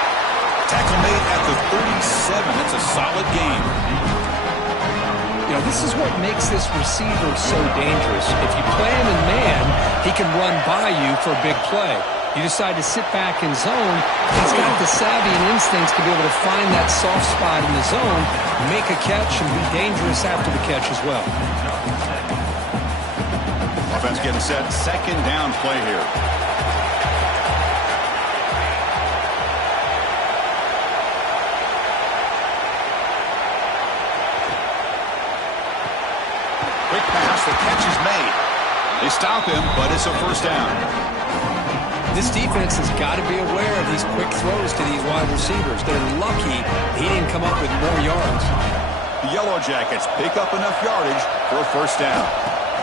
Tackle made at the 37. That's a solid gain. You know, this is what makes this receiver so dangerous. If you play him in man, he can run by you for a big play. You decide to sit back in zone, he's got the savvy and instincts to be able to find that soft spot in the zone, make a catch, and be dangerous after the catch as well. Offense getting set. 2nd down play here. Quick pass. The catch is made. They stop him, but it's a 1st down. This defense has got to be aware of these quick throws to these wide receivers. They're lucky he didn't come up with more yards. The Yellow Jackets pick up enough yardage for a 1st down.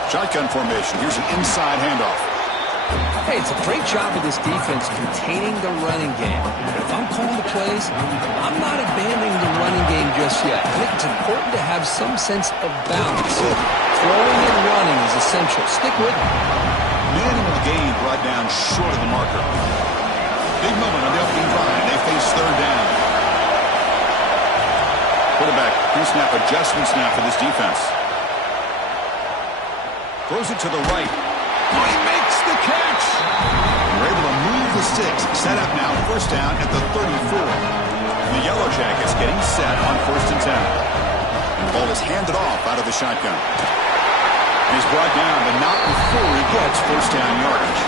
Shotgun formation. Here's an inside handoff. Hey, it's a great job of this defense containing the running game. But if I'm calling the plays, I'm not abandoning the running game just yet. I think it's important to have some sense of balance. Throwing and running is essential. Stick with it. Minimal gain brought down short of the marker. Big moment on the opening drive. They face 3rd down. Quarterback pre-snap adjustments now for this defense. Throws it to the right. Oh, he makes the catch. We're able to move the sticks. Set up now, 1st down at the 34. The Yellow Jackets getting set on 1st and 10. The ball is handed off out of the shotgun. He's brought down, but not before he gets 1st down yardage.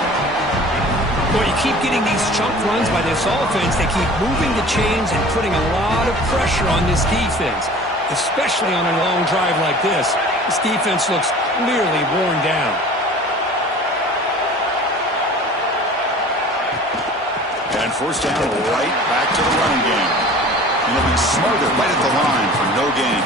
Well, you keep getting these chunk runs by this offense. They keep moving the chains and putting a lot of pressure on this defense, especially on a long drive like this. This defense looks clearly worn down. And 1st down, right back to the running game. And they'll be smarter right at the line for no gain.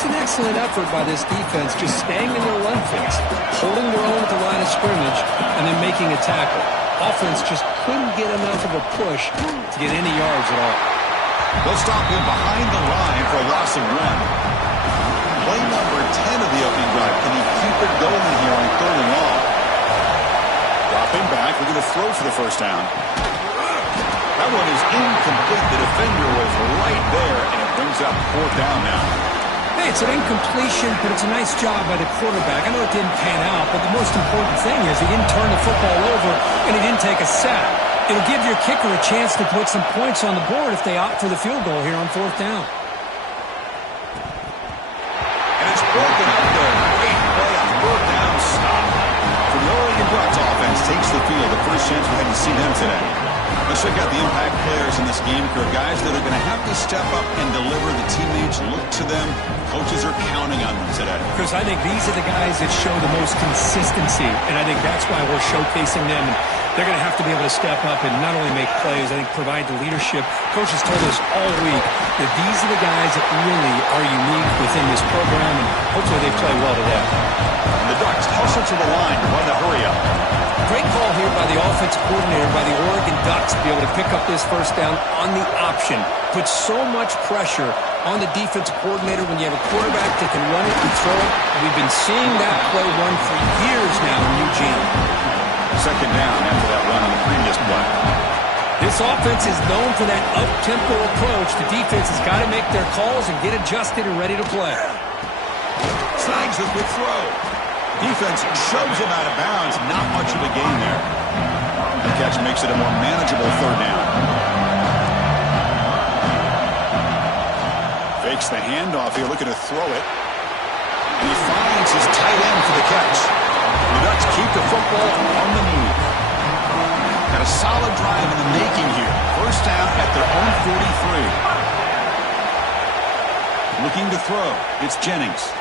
It's an excellent effort by this defense, just staying in their run fix, holding their own at the line of scrimmage, and then making a tackle. Offense just couldn't get enough of a push to get any yards at all. They'll stop him behind the line for a loss of 1. Play number 10 of the opening drive. Can he keep it going here on 3rd and long? Dropping back, we're going to throw for the 1st down. That one is incomplete. The defender was right there, and it brings up 4th down now. Hey, it's an incompletion, but it's a nice job by the quarterback. I know it didn't pan out, but the most important thing is he didn't turn the football over and he didn't take a sack. It'll give your kicker a chance to put some points on the board if they opt for the field goal here on 4th down. And it's broken up there. Great play on 4th down stop. For the Oregon Ducks, offense takes the field. The first chance we had to see them today. Let's check out the impact players in this game, crew. Guys that are going to have to step up and deliver. The teammates look to them. Coaches are counting on them today. Chris, I think these are the guys that show the most consistency, and I think that's why we're showcasing them. And they're going to have to be able to step up and not only make plays, I think provide the leadership. Coach has told us all week that these are the guys that really are unique within this program, and hopefully they play well today. And the Ducks hustle to the line to run the hurry up. Great call here by the offensive coordinator, by the Oregon Ducks, to be able to pick up this first down on the option. Put so much pressure on the defensive coordinator when you have a quarterback that can run it and throw it. We've been seeing that play run for years now in Eugene. Second down after that run on the previous play. This offense is known for that up-tempo approach. The defense has got to make their calls and get adjusted and ready to play. Slides the quick throw. Defense shoves him out of bounds. Not much of a gain there. The catch makes it a more manageable third down. Fakes the handoff here, looking to throw it. And he finds his tight end for the catch. The Ducks keep the football on the move. Got a solid drive in the making here. First down at their own 43. Looking to throw. It's Jennings.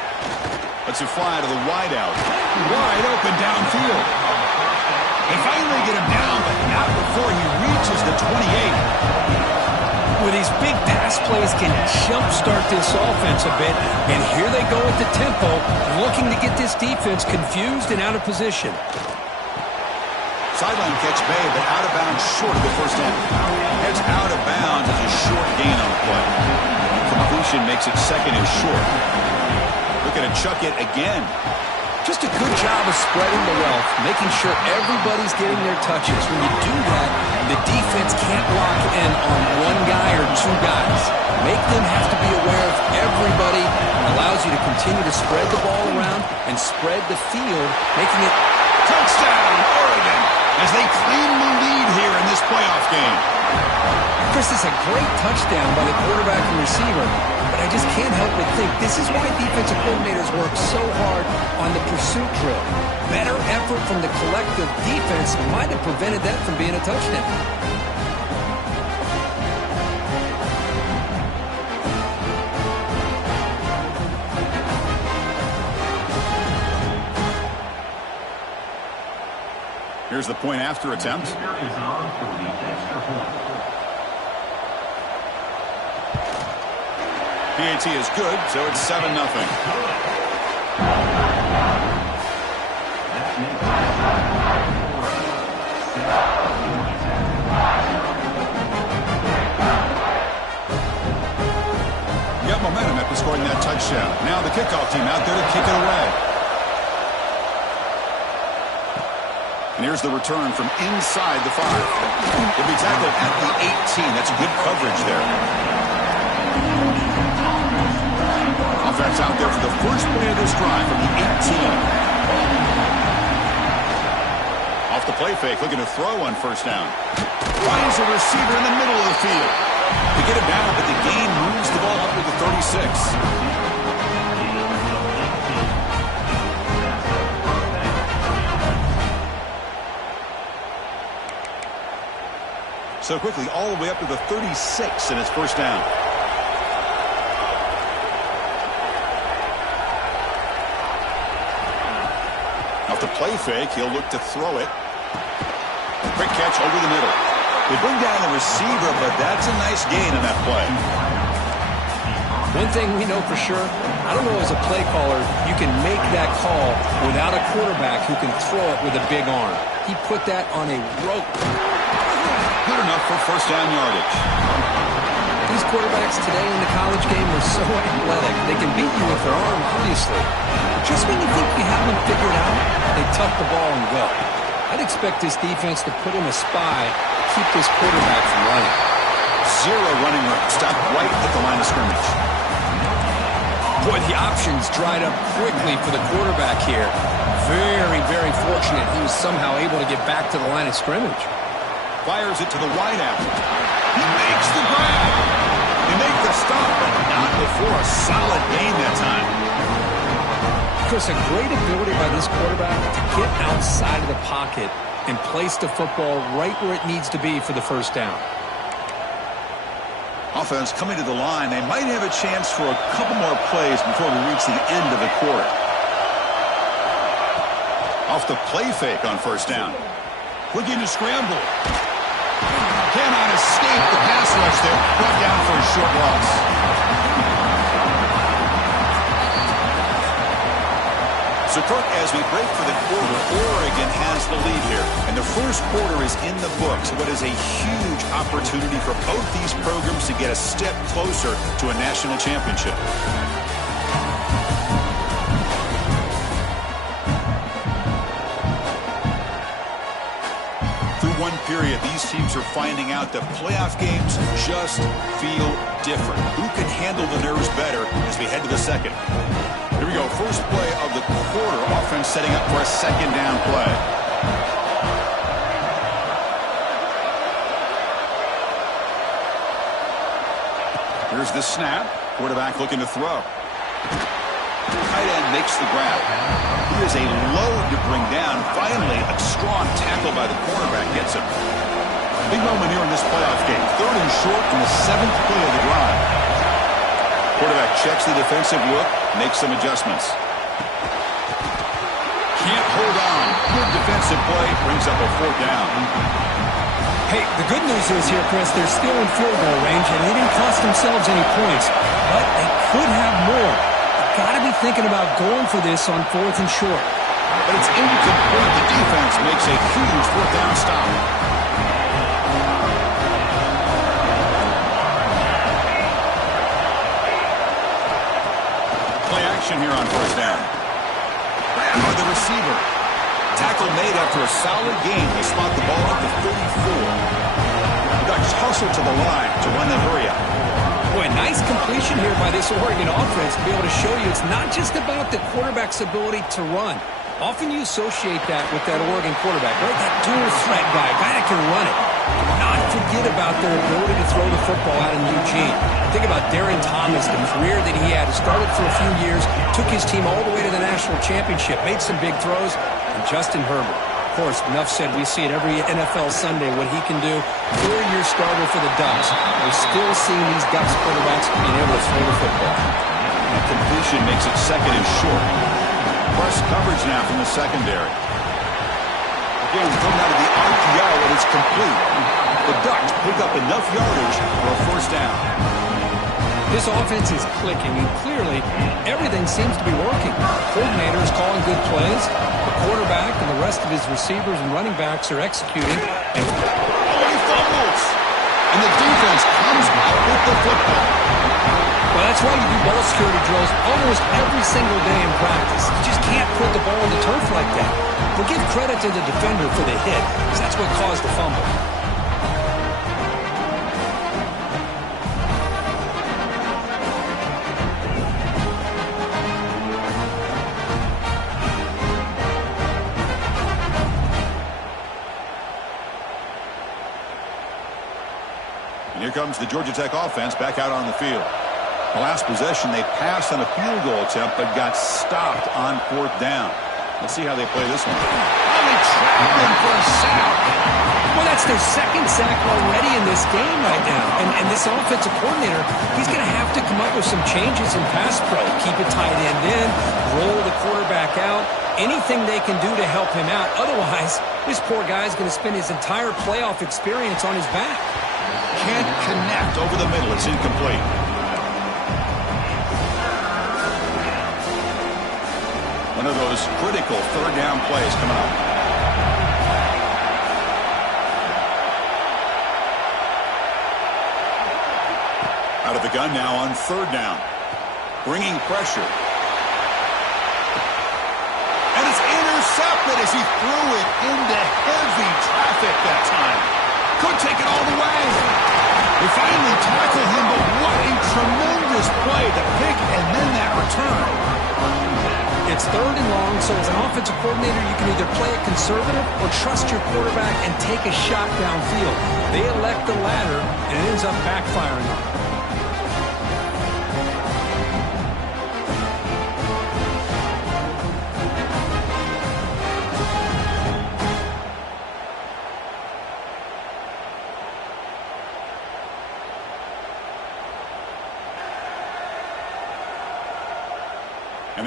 Lets it fly to the wideout. Wide open downfield. They finally get him down, but not before he reaches the 28. With these big pass plays can jumpstart this offense a bit. And here they go at the tempo, looking to get this defense confused and out of position. Sideline catch made, but out of bounds short of the first down. Heads out of bounds as a short gain on the play. Completion makes it second and short. Looking to chuck it again. Just a good job of spreading the wealth, making sure everybody's getting their touches. When you do that, the defense can't lock in on one guy or two guys. Make them have to be aware of everybody. It allows you to continue to spread the ball around and spread the field, making it Touchdown, Oregon, as they claim the lead here in this playoff game. Chris, is a great touchdown by the quarterback and receiver, but I just can't help but think this is why defensive coordinators work so hard on the pursuit drill. Better effort from the collective defense might have prevented that from being a touchdown. Here's the point after attempt. PAT is good, so it's 7-0. Got momentum after scoring that touchdown. Now the kickoff team out there to kick it away. And here's the return from inside the 5. He'll be tackled at the 18. That's good coverage there. Offense out there for the first play of this drive from the 18. Off the play fake, looking to throw on first down. Finds a receiver in the middle of the field. They get him down, but the gain moves the ball up to the 36. So quickly, all the way up to the 36 in his first down. Off the play fake, he'll look to throw it. Quick catch over the middle. They bring down the receiver, but that's a nice gain in that play. One thing we know for sure, I don't know as a play caller, you can make that call without a quarterback who can throw it with a big arm. He put that on a rope. Good enough for first down yardage. These quarterbacks today in the college game are so athletic. They can beat you with their arm, obviously. Just when you think you have them figured out, they tuck the ball and go. I'd expect this defense to put in a spy to keep this quarterback from running. Zero running room. Stopped right at the line of scrimmage. Boy, the options dried up quickly for the quarterback here. Very, very fortunate he was somehow able to get back to the line of scrimmage. Fires it to the wideout. He makes the grab. They make the stop, but not before a solid gain that time. Chris, a great ability by this quarterback to get outside of the pocket and place the football right where it needs to be for the first down. Offense coming to the line. They might have a chance for a couple more plays before we reach the end of the quarter. Off the play fake on first down. Looking to scramble. Cannot escape the pass rush there. Brought down for a short loss. So, Kirk, as we break for the quarter, Oregon has the lead here. And the first quarter is in the books. What is a huge opportunity for both these programs to get a step closer to a national championship. Through one period, these teams are finding out that playoff games just feel different. Who can handle the nerves better as we head to the second? Here we go, first play of the quarter. Offense setting up for a second down play. Here's the snap. Quarterback looking to throw. Tight end makes the grab. He is a load to bring down. Finally, a strong tackle by the cornerback gets him. Big moment here in this playoff game. 3rd and short in the 7th play of the drive. Quarterback checks the defensive look, makes some adjustments. Can't hold on. Good defensive play, brings up a 4th down. Hey, the good news is here, Chris, they're still in field goal range, and they didn't cost themselves any points. But they could have more. They've got to be thinking about going for this on 4th and short. But it's incomplete. The defense makes a huge 4th down stop. Here on first down. By the receiver. Tackle made after a solid gain. They spot the ball at the 34. Ducks hustle to the line to run the hurry up. Boy, nice completion here by this Oregon offense to be able to show you it's not just about the quarterback's ability to run. Often you associate that with that Oregon quarterback, right? That dual threat guy, a guy that can run it. Not forget about their ability to throw the football out in Eugene. Think about Darren Thomas, the career that he had. Started for a few years, took his team all the way to the national championship, made some big throws. And Justin Herbert, of course, enough said, we see it every NFL Sunday, what he can do. 4-year starter for the Ducks. We're still seeing these Ducks quarterbacks being able to throw the football. That completion makes it 2nd and short. Press coverage now from the secondary. Again, coming out of the RPO, and it's complete. The Ducks pick up enough yardage for a 1st down. This offense is clicking, and clearly everything seems to be working. The coordinator is calling good plays. The quarterback and the rest of his receivers and running backs are executing. And he fumbles! And the defense comes out with the football. Well, that's why you do ball security drills almost every single day in practice. You just can't put the ball on the turf like that. But give credit to the defender for the hit, because that's what caused the fumble. And here comes the Georgia Tech offense back out on the field. The last possession, they passed on a field goal attempt, but got stopped on 4th down. Let's see how they play this one. Only traveling for a sack. Well, that's their 2nd sack already in this game right now. And this offensive coordinator, he's going to have to come up with some changes in pass pro. Keep a tight end in, roll the quarterback out, anything they can do to help him out. Otherwise, this poor guy's going to spend his entire playoff experience on his back. Can't connect over the middle. It's incomplete. One of those critical 3rd down plays coming up. Out of the gun now on 3rd down. Bringing pressure. And it's intercepted as he threw it into heavy traffic that time. Could take it all the way. They finally tackle him, but what a tremendous play. The pick and then that return. It's 3rd and long, so as an offensive coordinator, you can either play it conservative or trust your quarterback and take a shot downfield. They elect the latter, and it ends up backfiring on them.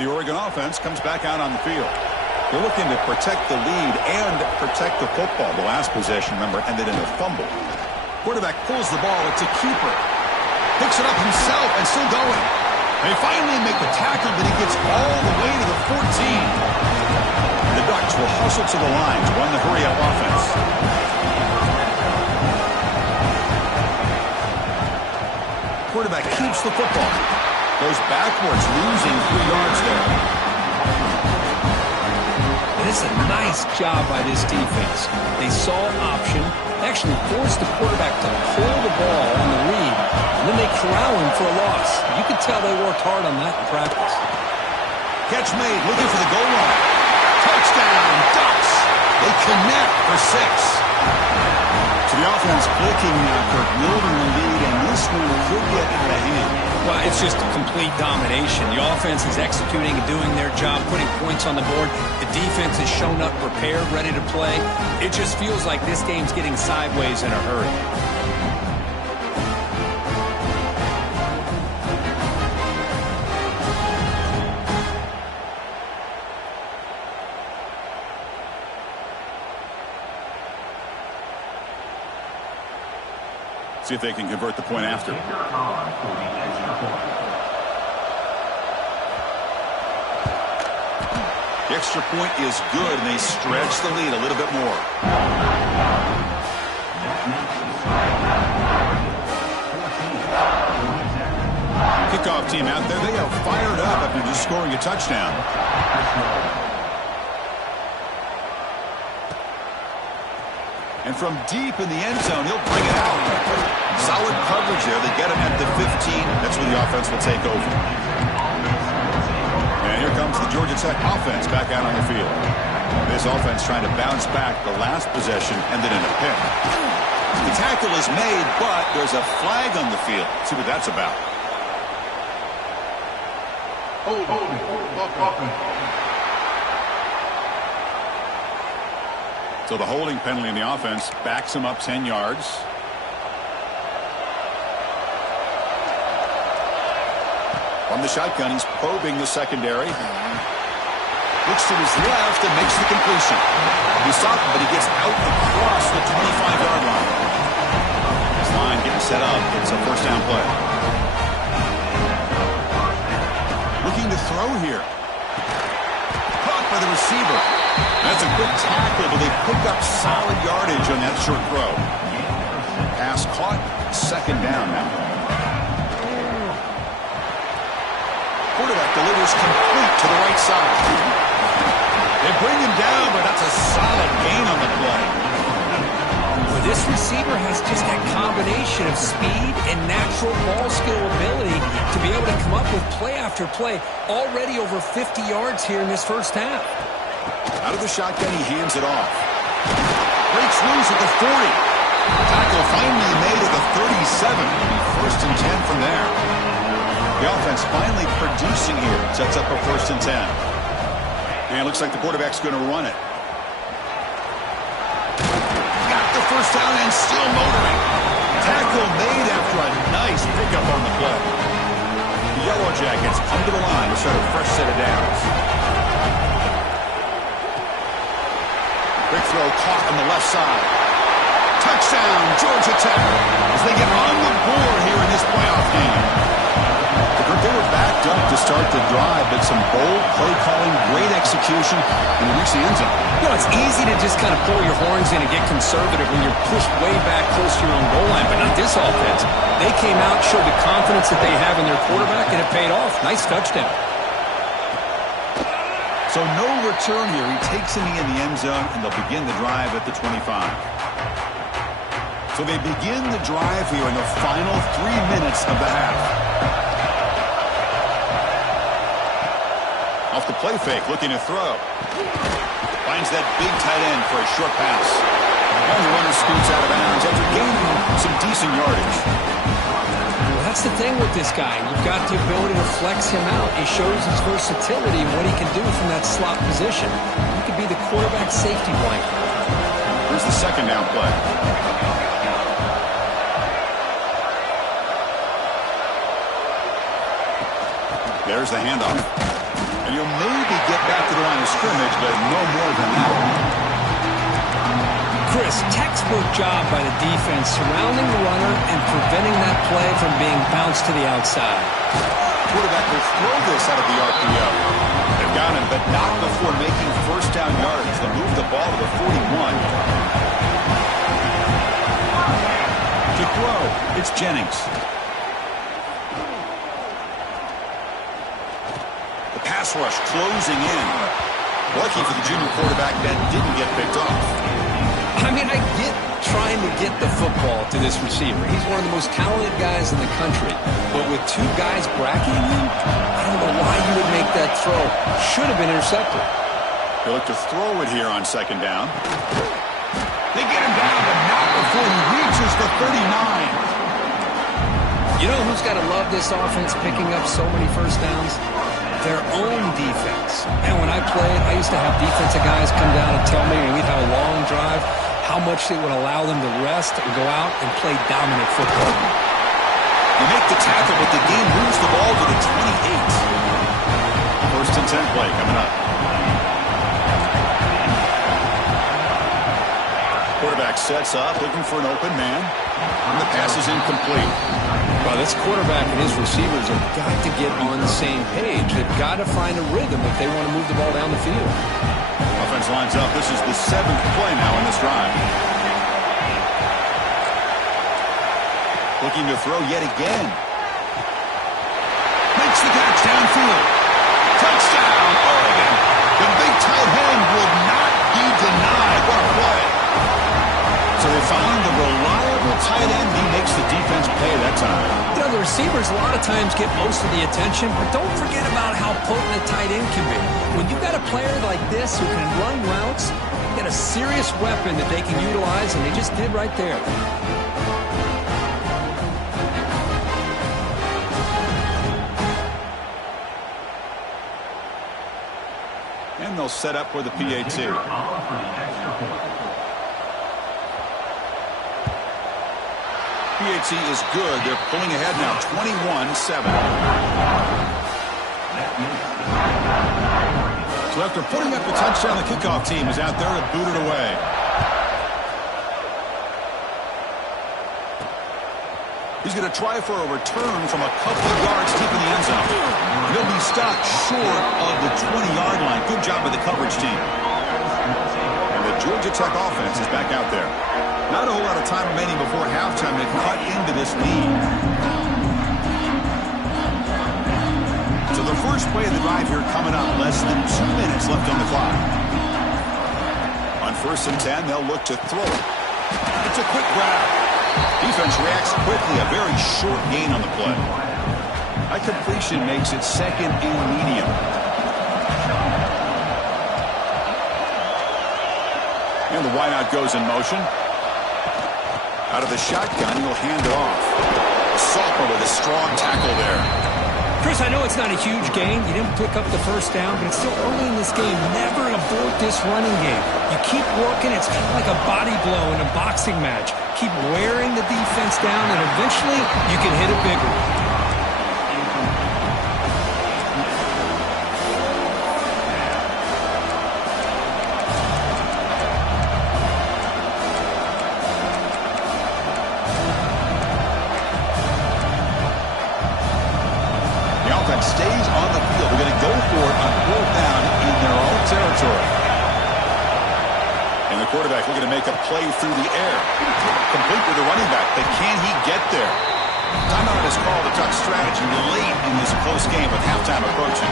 the Oregon offense comes back out on the field. They're looking to protect the lead and protect the football. The last possession, remember, ended in a fumble. Quarterback pulls the ball. It's a keeper. Picks it up himself and still going. They finally make the tackle, but he gets all the way to the 14. The Ducks will hustle to the line to run the hurry-up offense. Quarterback keeps the football. Goes backwards, losing 3 yards there. And it's a nice job by this defense. They saw an option, actually forced the quarterback to pull the ball on the read, and then they corral him for a loss. You could tell they worked hard on that in practice. Catch made, looking for the goal line. Touchdown, Ducks! They connect for 6. So the offense clicking now, Kirk, building the lead, and this one could get out of hand. Well, it's just complete domination. The offense is executing and doing their job, putting points on the board. The defense has shown up prepared, ready to play. It just feels like this game's getting sideways in a hurry. See if they can convert the point after. The extra point is good, and they stretch the lead a little bit more. Kickoff team out there. They are fired up after just scoring a touchdown. And from deep in the end zone, he'll bring it out. Solid coverage there. They get him at the 15. That's where the offense will take over. And here comes the Georgia Tech offense back out on the field. This offense trying to bounce back. The last possession ended in a pick. The tackle is made, but there's a flag on the field. Let's see what that's about. So the holding penalty in the offense backs him up 10 yards. From the shotgun, he's probing the secondary. Looks to his left and makes the completion. He's stopped, but he gets out across the 25-yard line. His line getting set up. It's a first down play. Looking to throw here. Caught by the receiver. That's a good tackle, but they pick up solid yardage on that short throw. Pass caught, second down now. Quarterback delivers complete to the right side. They bring him down, but that's a solid gain on the play. Well, this receiver has just that combination of speed and natural ball skill ability to be able to come up with play after play. Already over 50 yards here in this first half. Out of the shotgun, he hands it off. Breaks loose at the 40. Tackle finally made at the 37. First and 10 from there. The offense finally producing here. Sets up a first and 10. And it looks like the quarterback's going to run it. Got the first down and still motoring. Tackle made after a nice pickup on the play. The Yellow Jackets come to the line to start a fresh set of downs. Quick throw caught on the left side. Touchdown, Georgia Tech, as they get on the board here in this playoff game. They were backed up to start the drive, but some bold play calling, great execution, and reach the end zone. You know, it's easy to just kind of pull your horns in and get conservative when you're pushed way back close to your own goal line, but not this offense. They came out, showed the confidence that they have in their quarterback, and it paid off. Nice touchdown. So no return here. He takes him in the end zone, and they'll begin the drive at the 25. So they begin the drive here in the final 3 minutes of the half. Off the play fake, looking to throw. Finds that big tight end for a short pass. And the runner scoots out of bounds after gaining some decent yardage. That's the thing with this guy. You've got the ability to flex him out. He shows his versatility and what he can do from that slot position. He could be the quarterback safety blanket. Here's the second down play. There's the handoff. And you'll maybe get back to the line of scrimmage, but no more than that. Chris, textbook job by the defense surrounding the runner and preventing that play from being bounced to the outside. Quarterback will throw this out of the RPO. They've got him, but not before making first down yards. They'll move the ball to the 41. To throw, it's Jennings. The pass rush closing in. Lucky for the junior quarterback that didn't get picked off. I mean, I get trying to get the football to this receiver. He's one of the most talented guys in the country. But with two guys bracketing him, I don't know why you would make that throw. Should have been intercepted. They look to throw it here on second down. They get him down, but not before he reaches the 39. You know who's got to love this offense picking up so many first downs? Their own defense. And when I played, I used to have defensive guys come down and tell me when we'd have a long drive how much it would allow them to rest and go out and play dominant football. They make the tackle, but the game moves the ball to the 28. First and 10 play coming up. Quarterback sets up, looking for an open man. And the pass is incomplete. Well, this quarterback and his receivers have got to get on the same page. They've got to find a rhythm if they want to move the ball down the field. Offense lines up. This is the 7th play now in this drive. Looking to throw yet again. Makes the catch downfield. Touchdown, Oregon. The big tight end will not be denied. What a play. So they find the reliable tight end. He makes the defense pay that time. You know, the receivers a lot of times get most of the attention, but don't forget about how potent a tight end can be. When you've got a player like this who can run routes, you got a serious weapon that they can utilize, and they just did right there. And they'll set up for the PAT. PAT is good. They're pulling ahead now, 21-7. So after putting up the touchdown, the kickoff team is out there to boot it away. He's going to try for a return from a couple of yards deep in the end zone. He'll be stopped short of the 20-yard line. Good job by the coverage team. And the Georgia Tech offense is back out there. Not a whole lot of time remaining before halftime to cut into this lead. So the first play of the drive here coming up, less than 2 minutes left on the clock. On 1st and 10, they'll look to throw it. It's a quick grab. Defense reacts quickly, a very short gain on the play. That completion makes it 2nd and medium. And the wideout goes in motion. Out of the shotgun, he'll hand it off. A sophomore with a strong tackle there. Chris, I know it's not a huge gain. You didn't pick up the first down, but it's still early in this game. Never abort this running game. You keep working. It's kind of like a body blow in a boxing match. Keep wearing the defense down, and eventually you can hit it bigger. Stays on the field. They're going to go for it on 4th down in their own territory. And the quarterback looking to make a play through the air. Complete with the running back, but can he get there? Timeout is called a tough strategy late in this close game with halftime approaching.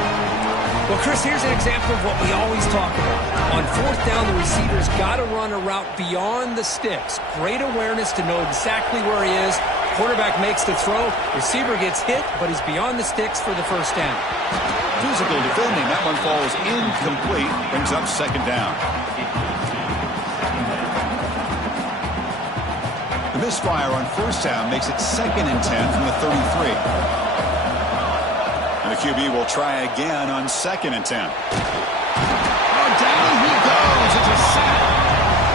Well, Chris, here's an example of what we always talk about. On 4th down, the receiver's got to run a route beyond the sticks. Great awareness to know exactly where he is. Quarterback makes the throw. Receiver gets hit, but he's beyond the sticks for the first down. Physical defending. That one falls incomplete. Brings up 2nd down. The misfire on 1st down makes it 2nd and 10 from the 33. And the QB will try again on 2nd and 10. Oh, down he goes. It's a sack.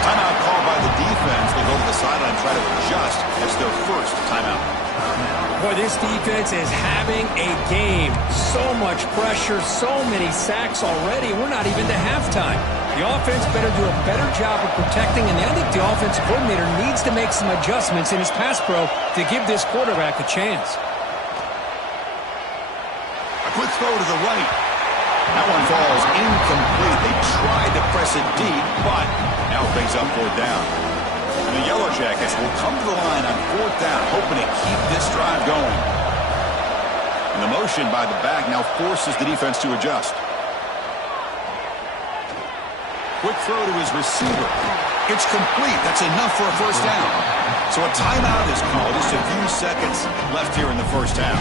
Timeout called by the defense. They go to the sideline, try to adjust. It's their first timeout. Boy, this defense is having a game. So much pressure, so many sacks already. We're not even to halftime. The offense better do a better job of protecting, and I think the offensive coordinator needs to make some adjustments in his pass pro to give this quarterback a chance. A quick throw to the right. That one falls incomplete. They tried to press it deep, but now brings up fourth down. And the Yellow Jackets will come to the line on fourth down, hoping to keep this drive going. And the motion by the back now forces the defense to adjust. Quick throw to his receiver. It's complete. That's enough for a first down. So a timeout is called. Just a few seconds left here in the first half.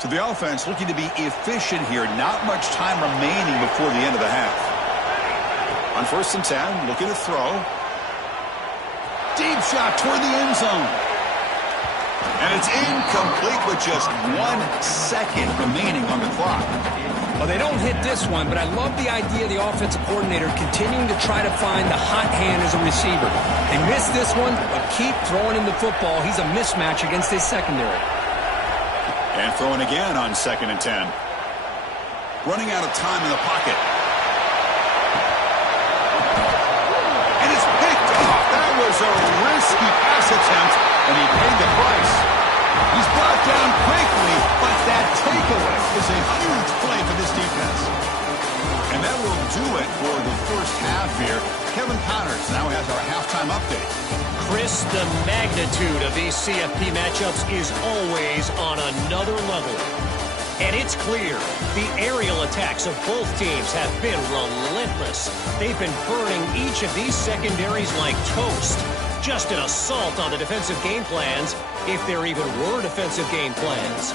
So the offense looking to be efficient here. Not much time remaining before the end of the half. On 1st and 10, looking to throw. Deep shot toward the end zone. And it's incomplete with just 1 second remaining on the clock. Well, they don't hit this one, but I love the idea of the offensive coordinator continuing to try to find the hot hand as a receiver. They missed this one, but keep throwing him the football. He's a mismatch against his secondary. And throwing again on 2nd and 10. Running out of time in the pocket. And it's picked off. That was a risky pass attempt, and he paid the price. He's brought down quickly, but that takeaway is a huge play for this defense. And that will do it for the first half here. Kevin Connors now has our halftime update. Chris, the magnitude of these CFP matchups is always on another level. And it's clear, the aerial attacks of both teams have been relentless. They've been burning each of these secondaries like toast. Just an assault on the defensive game plans, if there even were defensive game plans.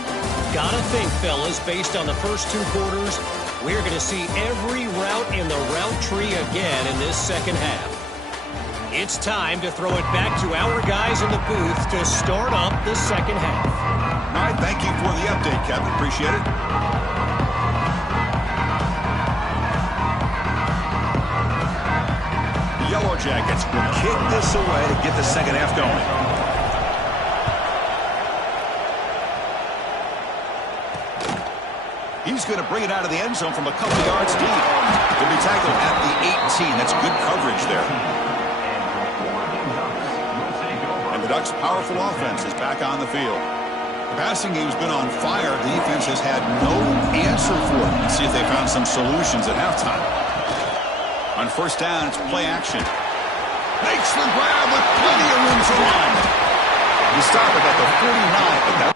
Gotta think, fellas, based on the first 2 quarters, we're going to see every route in the route tree again in this second half. It's time to throw it back to our guys in the booth to start up the second half. All right, thank you for the update, Kevin. Appreciate it. The Yellow Jackets will kick this away to get the second half going. He's going to bring it out of the end zone from a couple yards deep. He'll be tackled at the 18. That's good coverage there. The Ducks' powerful offense is back on the field. The passing game's been on fire. The defense has had no answer for it. Let's see if they found some solutions at halftime. On 1st down, it's play action. Makes the grab with plenty of room to run. You stop it at the 49, but that